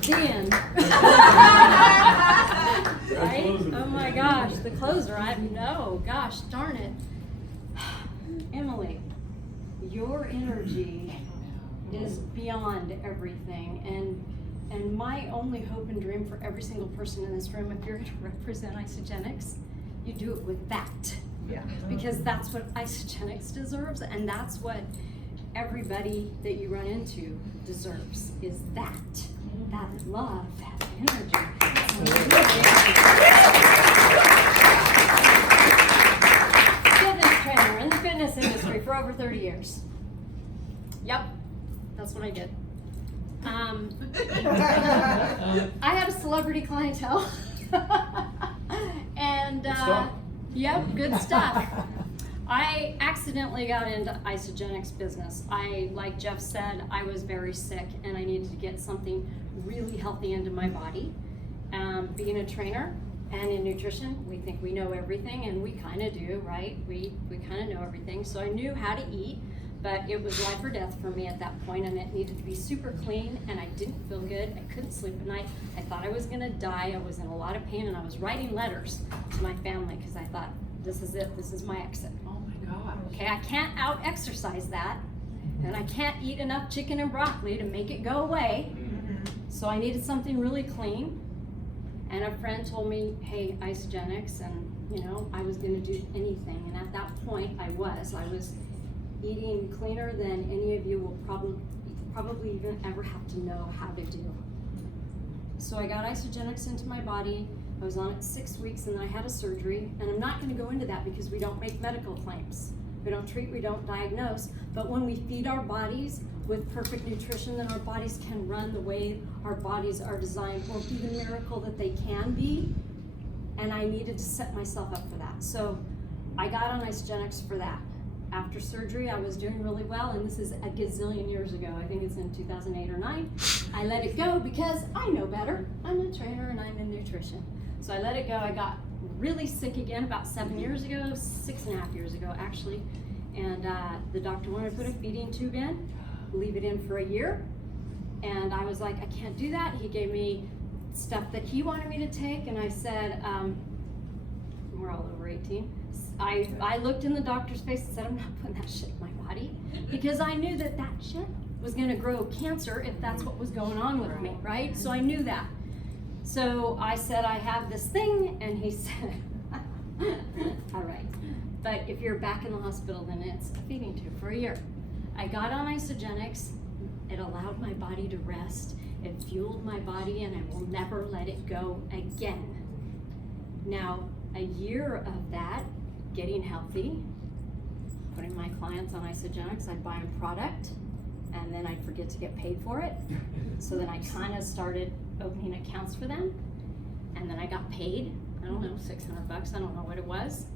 Dan. Right? Oh my gosh, the closer. I know. Gosh, darn it. Emily, your energy is beyond everything, and my only hope and dream for every single person in this room, if you're going to represent Isagenix, you do it with that. Yeah. Because that's what Isagenix deserves, and that's what everybody that you run into deserves, is that love, that energy. Fitness trainer in the fitness industry for over 30 years. Yep, that's what I did. I had a celebrity clientele. And yep, good stuff. I accidentally got into Isagenix business. Like Jeff said, I was very sick and I needed to get something really healthy into my body. Being a trainer and in nutrition, we think we know everything, and we kind of do, right? We kind of know everything. So I knew how to eat, but it was life or death for me at that point, and it needed to be super clean, and I didn't feel good. I couldn't sleep at night. I thought I was gonna die. I was in a lot of pain, and I was writing letters to my family because I thought, this is it, this is my exit. Oh my gosh. Okay, I can't out-exercise that, and I can't eat enough chicken and broccoli to make it go away. So I needed something really clean, and a friend told me, hey, Isagenix, and you know, I was gonna do anything, and at that point I was eating cleaner than any of you will probably even ever have to know how to do. So I got Isagenix into my body. I was on it 6 weeks, and then I had a surgery, and I'm not going to go into that because we don't make medical claims. We don't treat, we don't diagnose, but when we feed our bodies with perfect nutrition, then our bodies can run the way our bodies are designed, or be the miracle that they can be, and I needed to set myself up for that. So I got on Isagenix for that. After surgery, I was doing really well, and this is a gazillion years ago. I think it's in 2008 or 9. I let it go because I know better. I'm a trainer and I'm in nutrition. So I let it go. I got really sick again about 7 years ago, 6.5 years ago actually. And the doctor wanted to put a feeding tube in, leave it in for a year. And I was like, I can't do that. He gave me stuff that he wanted me to take, and I said, we're all over 18. I looked in the doctor's face and said, I'm not putting that shit in my body, because I knew that shit was gonna grow cancer if that's what was going on with me, right? So I knew that. So I said, I have this thing, and he said, all right, but if you're back in the hospital, then it's a feeding tube for a year. I got on Isagenix. It allowed my body to rest. It fueled my body, and I will never let it go again. Now, a year of that, getting healthy, putting my clients on Isagenix, I'd buy them product, and then I'd forget to get paid for it. So then I kind of started opening accounts for them, and then I got paid, I don't know, $600, I don't know what it was.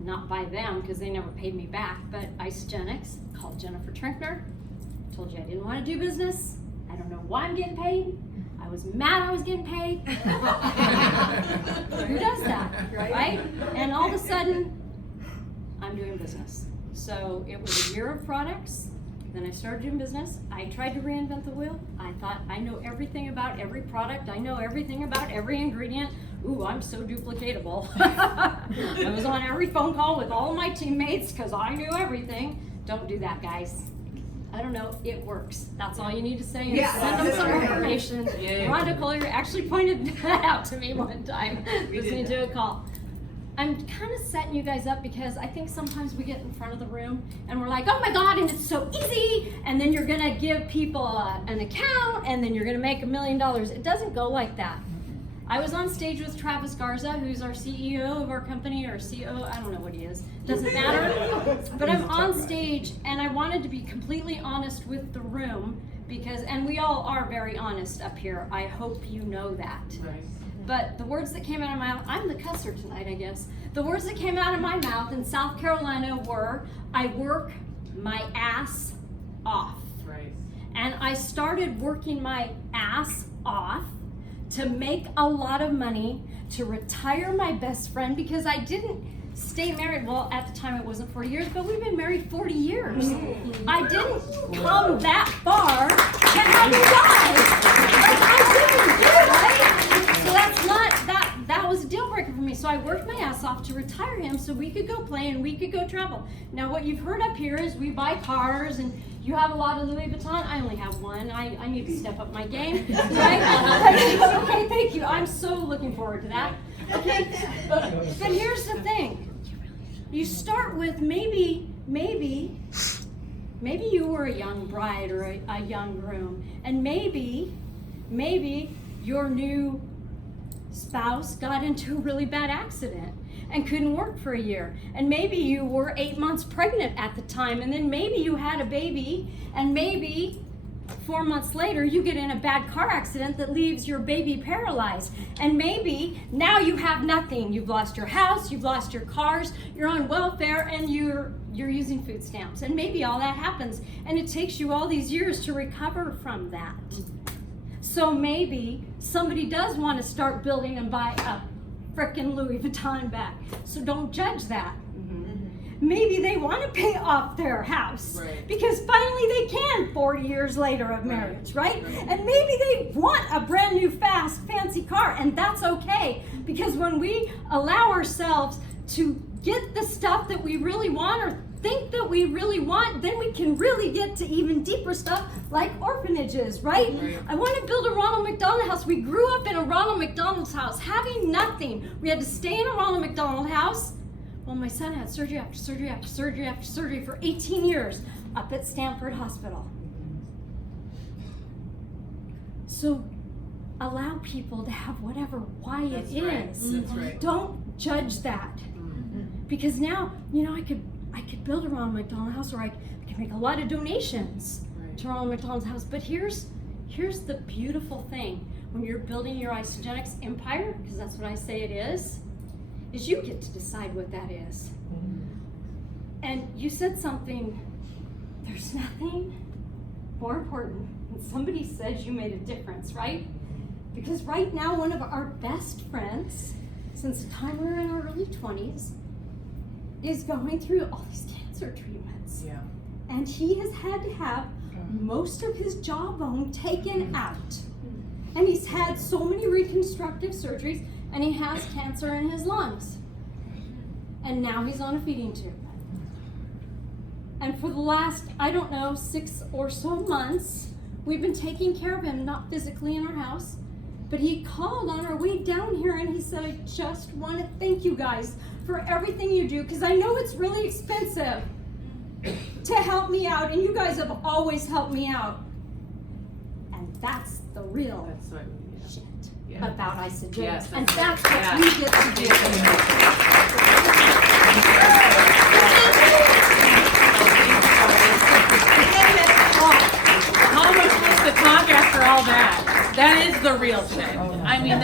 Not by them, because they never paid me back, but Isagenix, called Jennifer Trinkner, told you I didn't want to do business. I don't know why I'm getting paid. I was mad I was getting paid. Who does that, right? And all of a sudden, I'm doing business. So it was a year of products, Then I started doing business. I tried to reinvent the wheel. I thought I know everything about every product. I know everything about every ingredient. Ooh, I'm so duplicatable. I was on every phone call with all of my teammates because I knew everything. Don't do that, guys. I don't know, it works. That's all you need to say. Yeah, Send them some that's right. information. Rhonda Collier actually pointed that out to me one time, listening to a call. I'm kind of setting you guys up because I think sometimes we get in front of the room and we're like, oh my God, and it's so easy. And then you're gonna give people an account and then you're gonna make $1 million. It doesn't go like that. I was on stage with Travis Garza, who's our CEO of our company, or CEO, I don't know what he is, doesn't matter. But I'm on stage and I wanted to be completely honest with the room because, and we all are very honest up here. I hope you know that. Right. But the words that came out of my mouth, I'm the cusser tonight, I guess. The words that came out of my mouth in South Carolina were, I work my ass off. Right. And I started working my ass off to make a lot of money, to retire my best friend, because I didn't stay married. Well, at the time it wasn't 40 years, but we've been married 40 years. I didn't come that far to have you guys. I didn't do it, right? So that's not, that was a deal breaker for me. So I worked my ass off to retire him so we could go play and we could go travel. Now what you've heard up here is we buy cars and you have a lot of Louis Vuitton. I only have one. I need to step up my game. Right? Okay, thank you. I'm so looking forward to that. Okay, but here's the thing. You start with maybe you were a young bride or a young groom, and maybe your new spouse got into a really bad accident and couldn't work for a year, and maybe you were 8 months pregnant at the time, and then maybe you had a baby, and maybe 4 months later you get in a bad car accident that leaves your baby paralyzed, and maybe now you have nothing. You've lost your house, you've lost your cars, you're on welfare, and you're using food stamps, and maybe all that happens, and it takes you all these years to recover from that. So maybe somebody does want to start building and buy a frickin' Louis Vuitton bag. So don't judge that. Maybe they want to pay off their house because finally they can 40 years later of marriage, right? And maybe they want a brand new fast fancy car, and that's okay, because when we allow ourselves to get the stuff that we really want or think that we really want, then we can really get to even deeper stuff like orphanages, right? I want to build a Ronald McDonald house. We grew up in a Ronald McDonald's house, having nothing. We had to stay in a Ronald McDonald house. Well, my son had surgery after surgery after surgery after surgery for 18 years up at Stanford Hospital. So allow people to have whatever why it is. That's right. Don't judge that. Because now, I could build a Ronald McDonald house, or I could make a lot of donations to Ronald McDonald's house. But here's the beautiful thing. When you're building your Isogenics empire, because that's what I say it is you get to decide what that is. And you said something, there's nothing more important when somebody says you made a difference, right? Because right now, one of our best friends, since the time we were in our early 20s, is going through all these cancer treatments. Yeah. And he has had to have most of his jawbone taken out. And he's had so many reconstructive surgeries, and he has cancer in his lungs. And now he's on a feeding tube. And for the last, 6 or so months, we've been taking care of him, not physically in our house, but he called on our way down here and he said, I just want to thank you guys for everything you do, because I know it's really expensive to help me out, and you guys have always helped me out. And that's the real shit about Isogenics. Yes, and that's that's what we get to do. How much was the talk after all that? That is the real shit. I mean,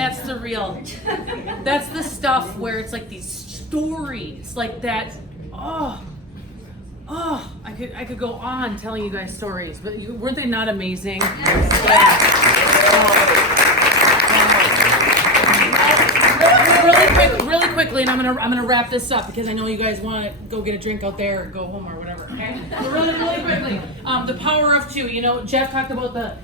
that's the stuff where it's like these stories like that. I could go on telling you guys stories, but weren't they not amazing? Really quick, quickly, and I'm gonna wrap this up because I know you guys want to go get a drink out there or go home or whatever. Okay. So really quickly, the power of two. You know, Jeff talked about the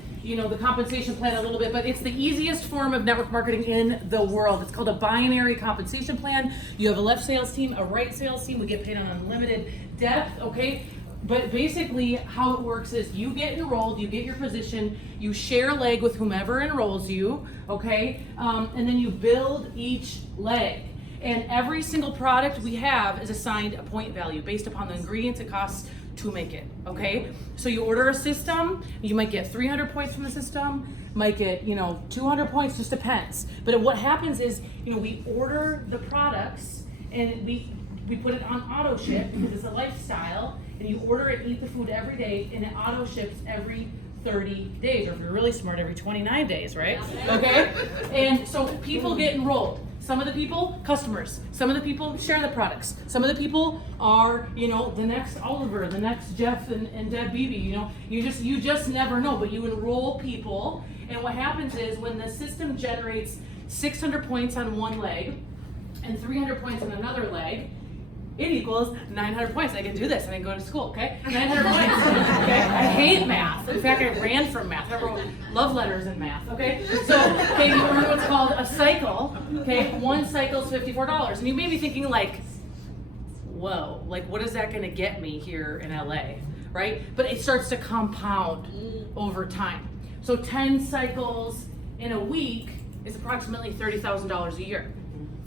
compensation plan a little bit, but it's the easiest form of network marketing in the world. It's called a binary compensation plan. You have a left sales team, a right sales team. We get paid on unlimited depth. Okay. But basically how it works is you get enrolled, you get your position, you share a leg with whomever enrolls you, okay? And then you build each leg. And every single product we have is assigned a point value based upon the ingredients it costs to make it, okay? So you order a system, you might get 300 points from the system, might get, 200 points, just depends. But what happens is, we order the products and we put it on auto ship because it's a lifestyle, and you order it, eat the food every day, and it auto ships every 30 days, or if you're really smart, every 29 days, right? Okay? And so people get enrolled. Some of the people, customers. Some of the people share the products. Some of the people are, the next Oliver, the next Jeff and Deb Beebe, you just never know, but you enroll people, and what happens is when the system generates 600 points on one leg and 300 points on another leg, it equals 900 points. I can do this. I didn't go to school, okay? 900 points, okay? I hate math. In fact, I ran from math. I wrote love letters in math, okay? So, okay, you learn what's called a cycle, okay? One cycle is $54. And you may be thinking like, whoa, like what is that gonna get me here in LA, right? But it starts to compound over time. So 10 cycles in a week is approximately $30,000 a year.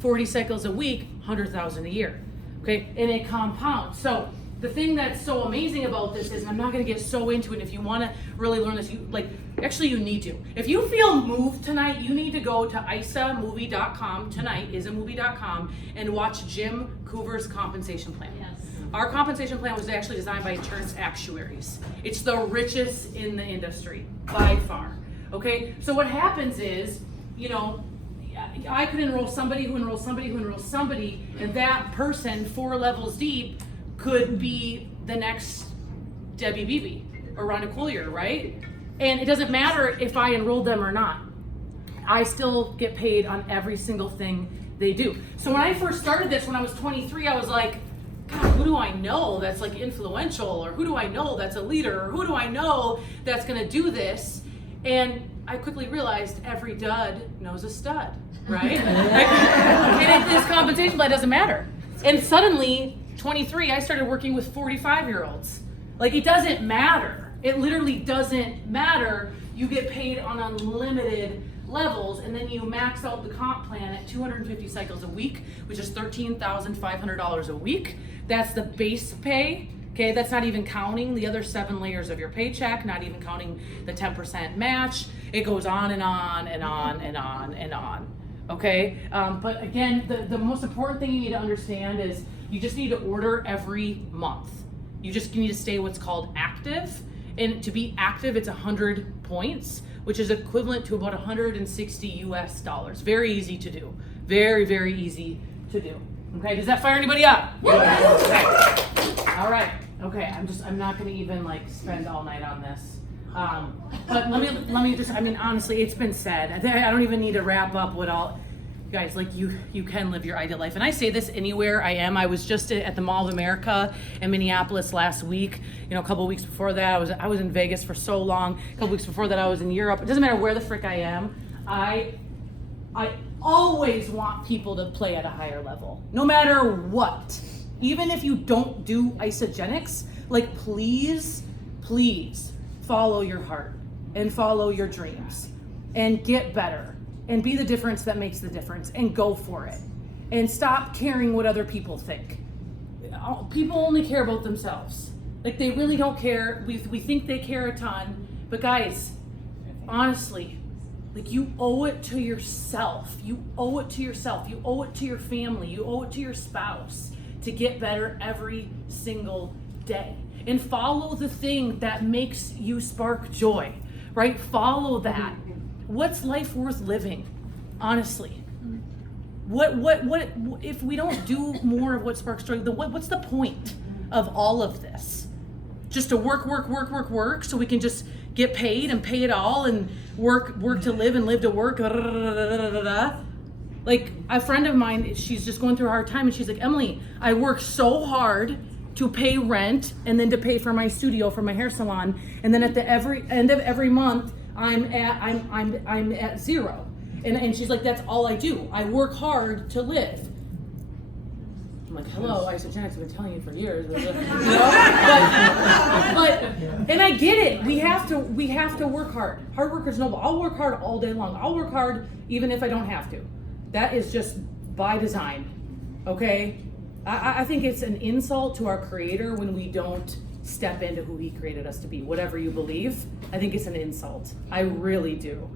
40 cycles a week, $100,000 a year. Okay, and it compounds. So the thing that's so amazing about this is, and I'm not going to get so into it. If you want to really learn this, you need to. If you feel moved tonight, you need to go to isamovie.com tonight, isamovie.com, and watch Jim Coover's compensation plan. Yes. Our compensation plan was actually designed by insurance actuaries. It's the richest in the industry by far. Okay, so what happens is, I could enroll somebody who enrolls somebody who enrolls somebody, and that person 4 levels deep could be the next Debbie Beebe or Rhonda Collier, right? And it doesn't matter if I enrolled them or not. I still get paid on every single thing they do. So when I first started this, when I was 23, I was like, God, who do I know that's like influential, or who do I know that's a leader, or who do I know that's gonna do this? And I quickly realized every dud knows a stud, right? And this compensation plan doesn't matter. And suddenly, 23, I started working with 45-year-olds. Like, it doesn't matter. It literally doesn't matter. You get paid on unlimited levels, and then you max out the comp plan at 250 cycles a week, which is $13,500 a week. That's the base pay. Okay, that's not even counting the other 7 layers of your paycheck, not even counting the 10% match. It goes on and on and on and on and on. Okay, but again, the most important thing you need to understand is you just need to order every month. You just need to stay what's called active. And to be active, it's 100 points, which is equivalent to about 160 US dollars. Very easy to do. Very, very easy to do. Okay, does that fire anybody up? Yes. Okay. All right. Okay, I'm not gonna even spend all night on this. But let me just, honestly, it's been said. I don't even need to wrap up what all, guys, you can live your ideal life. And I say this anywhere I am. I was just at the Mall of America in Minneapolis last week. A couple weeks before that, I was in Vegas for so long. A couple weeks before that, I was in Europe. It doesn't matter where the frick I am. I always want people to play at a higher level, no matter what. Even if you don't do Isagenix, please follow your heart and follow your dreams and get better and be the difference that makes the difference and go for it. And stop caring what other people think. People only care about themselves. They really don't care. We think they care a ton, but guys, honestly, you owe it to yourself. You owe it to yourself. You owe it to your family. You owe it to your spouse to get better every single day. And follow the thing that makes you spark joy, right? Follow that. What's life worth living? Honestly. What if we don't do more of what sparks joy, what's the point of all of this? Just to work so we can just get paid and pay it all and work to live and live to work. Like a friend of mine, she's just going through a hard time, and she's like, Emily, I work so hard to pay rent and then to pay for my studio for my hair salon, and then at the end of every month, I'm at zero. And she's like, that's all I do. I work hard to live. I'm like, hello, Isagenix, I've been telling you for years. You know? but and I get it. We have to work hard. Hard work is noble. I'll work hard all day long. I'll work hard even if I don't have to. That is just by design. Okay? I think it's an insult to our creator when we don't step into who he created us to be. Whatever you believe, I think it's an insult. I really do.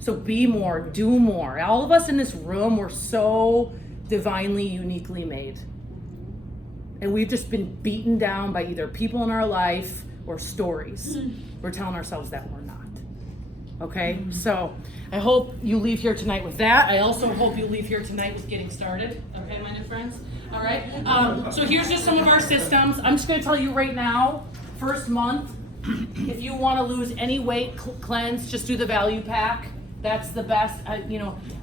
So be more, do more. All of us in this room, we're so divinely, uniquely made. And we've just been beaten down by either people in our life or stories. We're telling ourselves that we're not. Okay? So I hope you leave here tonight with that. I also hope you leave here tonight with getting started. Okay, my new friends? All right? So here's just some of our systems. I'm just going to tell you right now, first month, if you want to lose any weight, cleanse, just do the value pack. That's the best.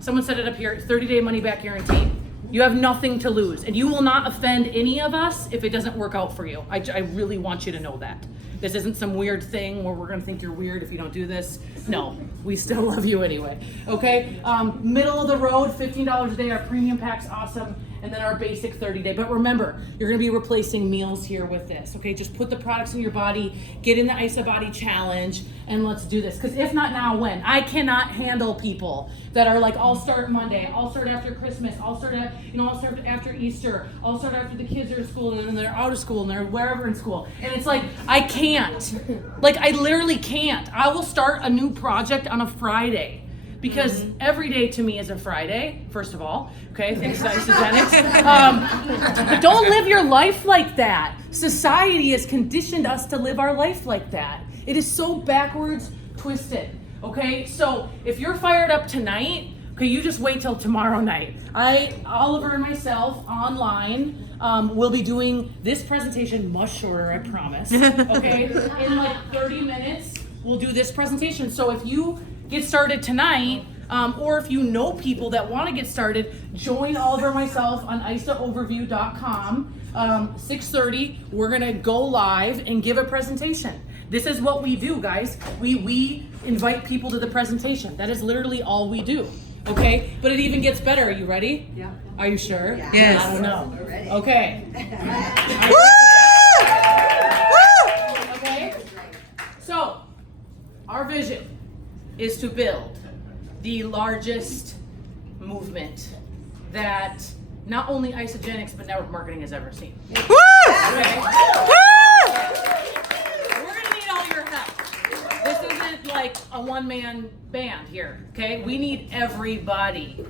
Someone said it up here, 30-day money-back guarantee. You have nothing to lose, and you will not offend any of us if it doesn't work out for you. I really want you to know that. This isn't some weird thing where we're gonna think you're weird if you don't do this. No, we still love you anyway, okay? Middle of the road, $15 a day, our premium pack's awesome, and then our basic 30-day. But remember, you're gonna be replacing meals here with this, okay? Just put the products in your body, get in the IsaBody challenge, and let's do this. Because if not now, when? I cannot handle people that are like, I'll start Monday, I'll start after Christmas, I'll start after Easter, I'll start after the kids are in school, and then they're out of school, and they're wherever in school. And it's like, I can't. Like, I literally can't. I will start a new project on a Friday. Because every day to me is a Friday, first of all. Okay, thanks to Isagenix. But don't live your life like that. Society has conditioned us to live our life like that. It is so backwards twisted. Okay, so if you're fired up tonight, okay, you just wait till tomorrow night. Oliver and myself online will be doing this presentation much shorter, I promise. Okay, in like 30 minutes, we'll do this presentation. So if you get started tonight, or if you know people that want to get started, join Oliver and myself on isaoverview.com. 6:30, we're gonna go live and give a presentation. This is what we do, guys. We invite people to the presentation. That is literally all we do. Okay, but it even gets better. Are you ready? Yeah. Are you sure? Yeah. Yes. I don't know. We're ready. Okay. Woo! Okay. So, our vision is to build the largest movement that not only Isagenix but network marketing has ever seen. Woo! Okay. We're gonna need all your help. This isn't like a one-man band here, okay? We need everybody.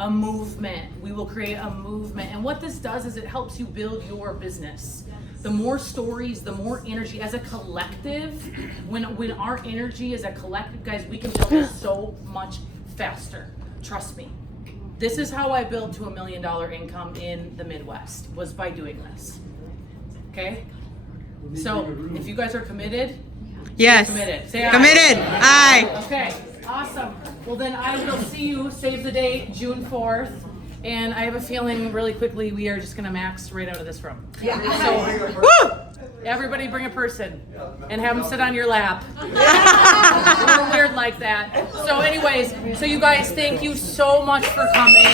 A movement. We will create a movement. And what this does is it helps you build your business. The more stories, the more energy as a collective. When our energy is a collective, guys, we can build it so much faster. Trust me. This is how I built to $1 million income in the Midwest, was by doing this. Okay? So if you guys are committed, yes. Committed. Say aye. Committed. Aye. Okay. Awesome. Well, then I will see you, save the date, June 4th. And I have a feeling really quickly we are just going to max right out of this room. Yeah. So, woo! Everybody bring a person and have them sit on your lap. We're weird like that. So anyways, so you guys, thank you so much for coming.